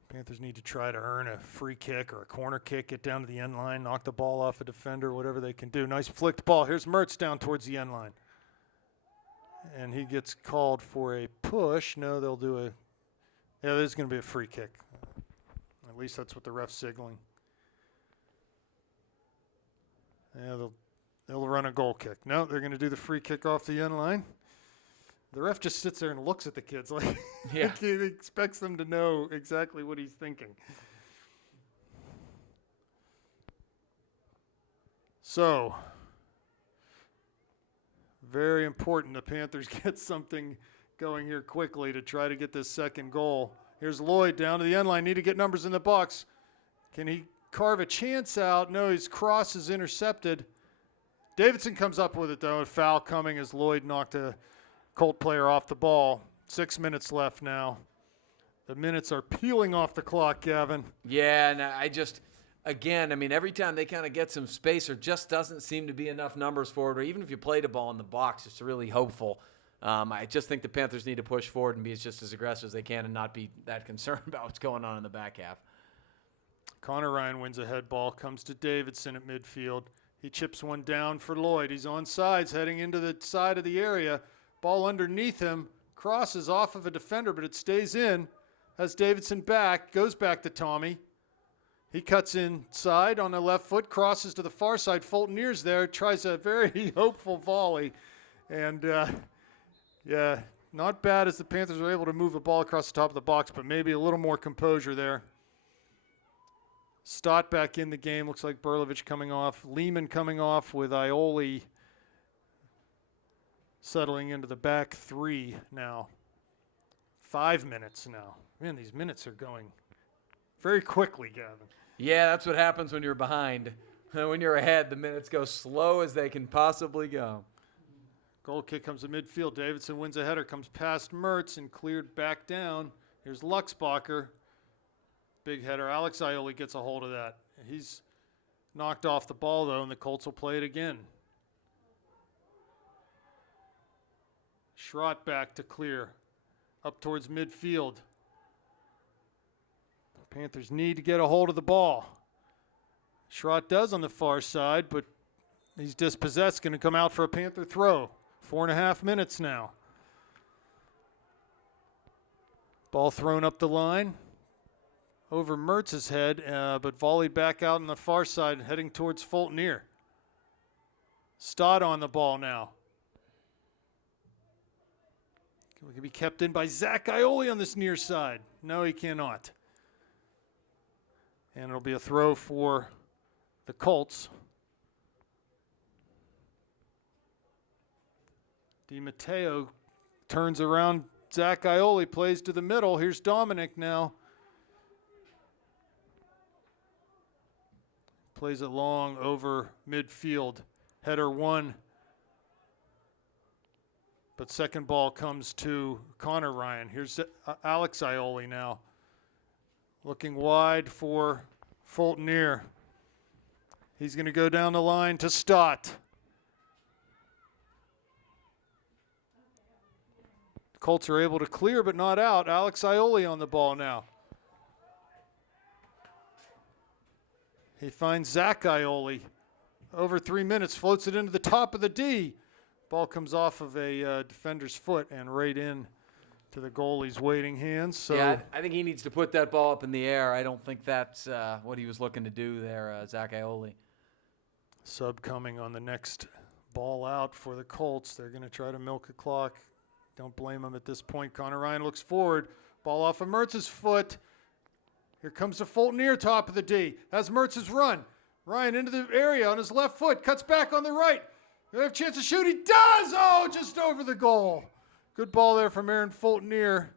Panthers need to try to earn a free kick or a corner kick, get down to the end line, knock the ball off a defender, whatever they can do. Nice flicked ball. Here's Mertz down towards the end line. And he gets called for a push. No, they'll do a – yeah, there's going to be a free kick. At least that's what the ref's signaling. Yeah, they'll run a goal kick. No, they're going to do the free kick off the end line. The ref just sits there and looks at the kids like he expects them to know exactly what he's thinking. So, very important the Panthers get something going here quickly to try to get this second goal. Here's Lloyd down to the end line. Need to get numbers in the box. Can he carve a chance out? No, his cross is intercepted. Davidson comes up with it, though. A foul coming as Lloyd knocked a Colt player off the ball. 6 minutes left now. The minutes are peeling off the clock, Gavin. Yeah, and every time they kind of get some space, there just doesn't seem to be enough numbers for it, or even if you play the ball in the box, it's really hopeful. I just think the Panthers need to push forward and be just as aggressive as they can and not be that concerned about what's going on in the back half. Connor Ryan wins a head ball, comes to Davidson at midfield. He chips one down for Lloyd. He's on sides, heading into the side of the area. Ball underneath him, crosses off of a defender, but it stays in. Has Davidson back, goes back to Tommy. He cuts inside on the left foot, crosses to the far side. Fultonier's there, tries a very hopeful volley. And, not bad as the Panthers were able to move the ball across the top of the box, but maybe a little more composure there. Stott back in the game. Looks like Berlovich coming off. Lehman coming off with Ioli settling into the back three now. 5 minutes now. Man, these minutes are going very quickly, Gavin. Yeah, that's what happens when you're behind. When you're ahead, the minutes go slow as they can possibly go. Goal kick comes to midfield. Davidson wins a header, comes past Mertz and cleared back down. Here's Luxbacher. Big header. Alex Ioli gets a hold of that. He's knocked off the ball, though, and the Colts will play it again. Schrott back to clear. Up towards midfield. The Panthers need to get a hold of the ball. Schrott does on the far side, but he's dispossessed. Going to come out for a Panther throw. 4.5 minutes now. Ball thrown up the line. Over Mertz's head, but volleyed back out on the far side, heading towards Fultonier. Stott on the ball now. Can be kept in by Zach Ioli on this near side. No, he cannot. And it'll be a throw for the Colts. DiMatteo turns around. Zach Ioli plays to the middle. Here's Dominic now. Plays it long over midfield. Header one. But second ball comes to Connor Ryan. Here's Alex Ioli now. Looking wide for Fultonier. He's going to go down the line to Stott. The Colts are able to clear but not out. Alex Ioli on the ball now. He finds Zach Ioli. Over 3 minutes, floats it into the top of the D. Ball comes off of a defender's foot and right in to the goalie's waiting hands. So yeah, I think he needs to put that ball up in the air. I don't think that's what he was looking to do there, Zach Ioli. Sub coming on the next ball out for the Colts. They're going to try to milk the clock. Don't blame him at this point. Connor Ryan looks forward. Ball off of Mertz's foot. Here comes the Fultonier, top of the D. Has Mertz's run. Ryan into the area on his left foot. Cuts back on the right. They have a chance to shoot. He does! Oh, just over the goal. Good ball there from Aaron Fultonier.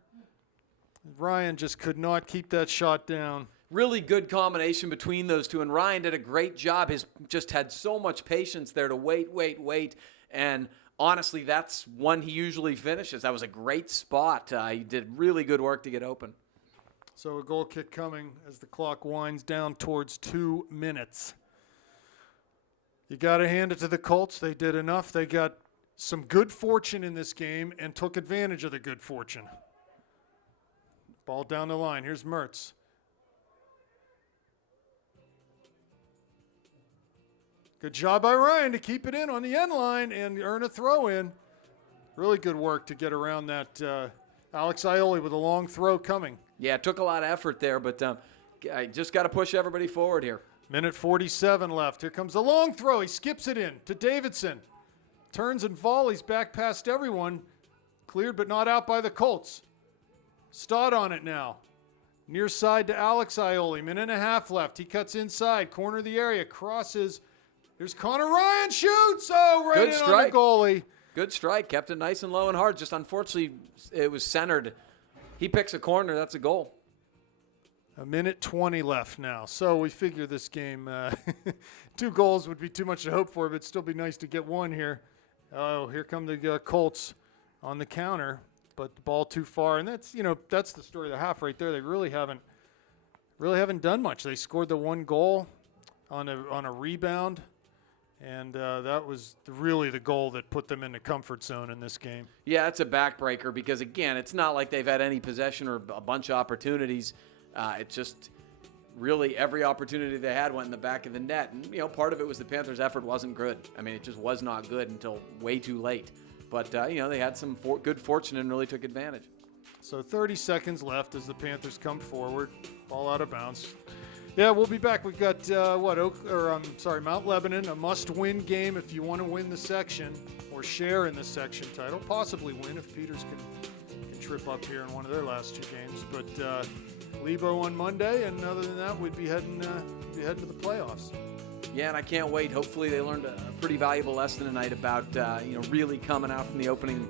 Ryan just could not keep that shot down. Really good combination between those two, and Ryan did a great job. He's just had so much patience there to wait. And honestly, that's one he usually finishes. That was a great spot. He did really good work to get open. So a goal kick coming as the clock winds down towards 2 minutes. You got to hand it to the Colts. They did enough. They got some good fortune in this game and took advantage of the good fortune. Ball down the line. Here's Mertz. Good job by Ryan to keep it in on the end line and earn a throw in. Really good work to get around that Alex Ioli with a long throw coming. Yeah, it took a lot of effort there, but I just got to push everybody forward here. Minute 47 left. Here comes a long throw. He skips it in to Davidson. Turns and volleys back past everyone. Cleared but not out by the Colts. Stott on it now. Near side to Alex Ioli. Minute and a half left. He cuts inside. Corner of the area. Crosses. Here's Connor Ryan. Shoots. Oh, right Good in strike. on the goalie. Good strike. Kept it nice and low and hard. Just unfortunately, it was centered. He picks a corner. That's a goal. A minute 20 left now. So we figure this game, 2 goals would be too much to hope for, but it'd still be nice to get one here. Oh, here come the Colts on the counter, but the ball too far. And that's the story of the half right there. They really haven't done much. They scored the one goal on a rebound, and that was really the goal that put them in the comfort zone in this game. Yeah, it's a backbreaker because, again, it's not like they've had any possession or a bunch of opportunities. It's just really every opportunity they had went in the back of the net. And, part of it was the Panthers' effort wasn't good. I mean, it just was not good until way too late. But, they had some good fortune and really took advantage. So 30 seconds left as the Panthers come forward. Ball out of bounds. Yeah, we'll be back. We've got, Mount Lebanon, a must-win game if you want to win the section or share in the section title. Possibly win if Peters can trip up here in one of their last 2 games. But Lebo on Monday, and other than that, we'd be heading to the playoffs. Yeah, and I can't wait. Hopefully they learned a pretty valuable lesson tonight about, really coming out from the opening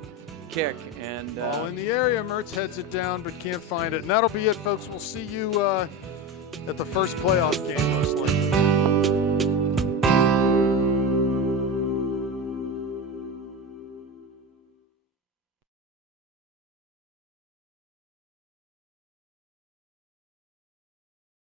kick. And ball in the area. Mertz heads it down but can't find it. And that'll be it, folks. We'll see you at the first playoff game most likely.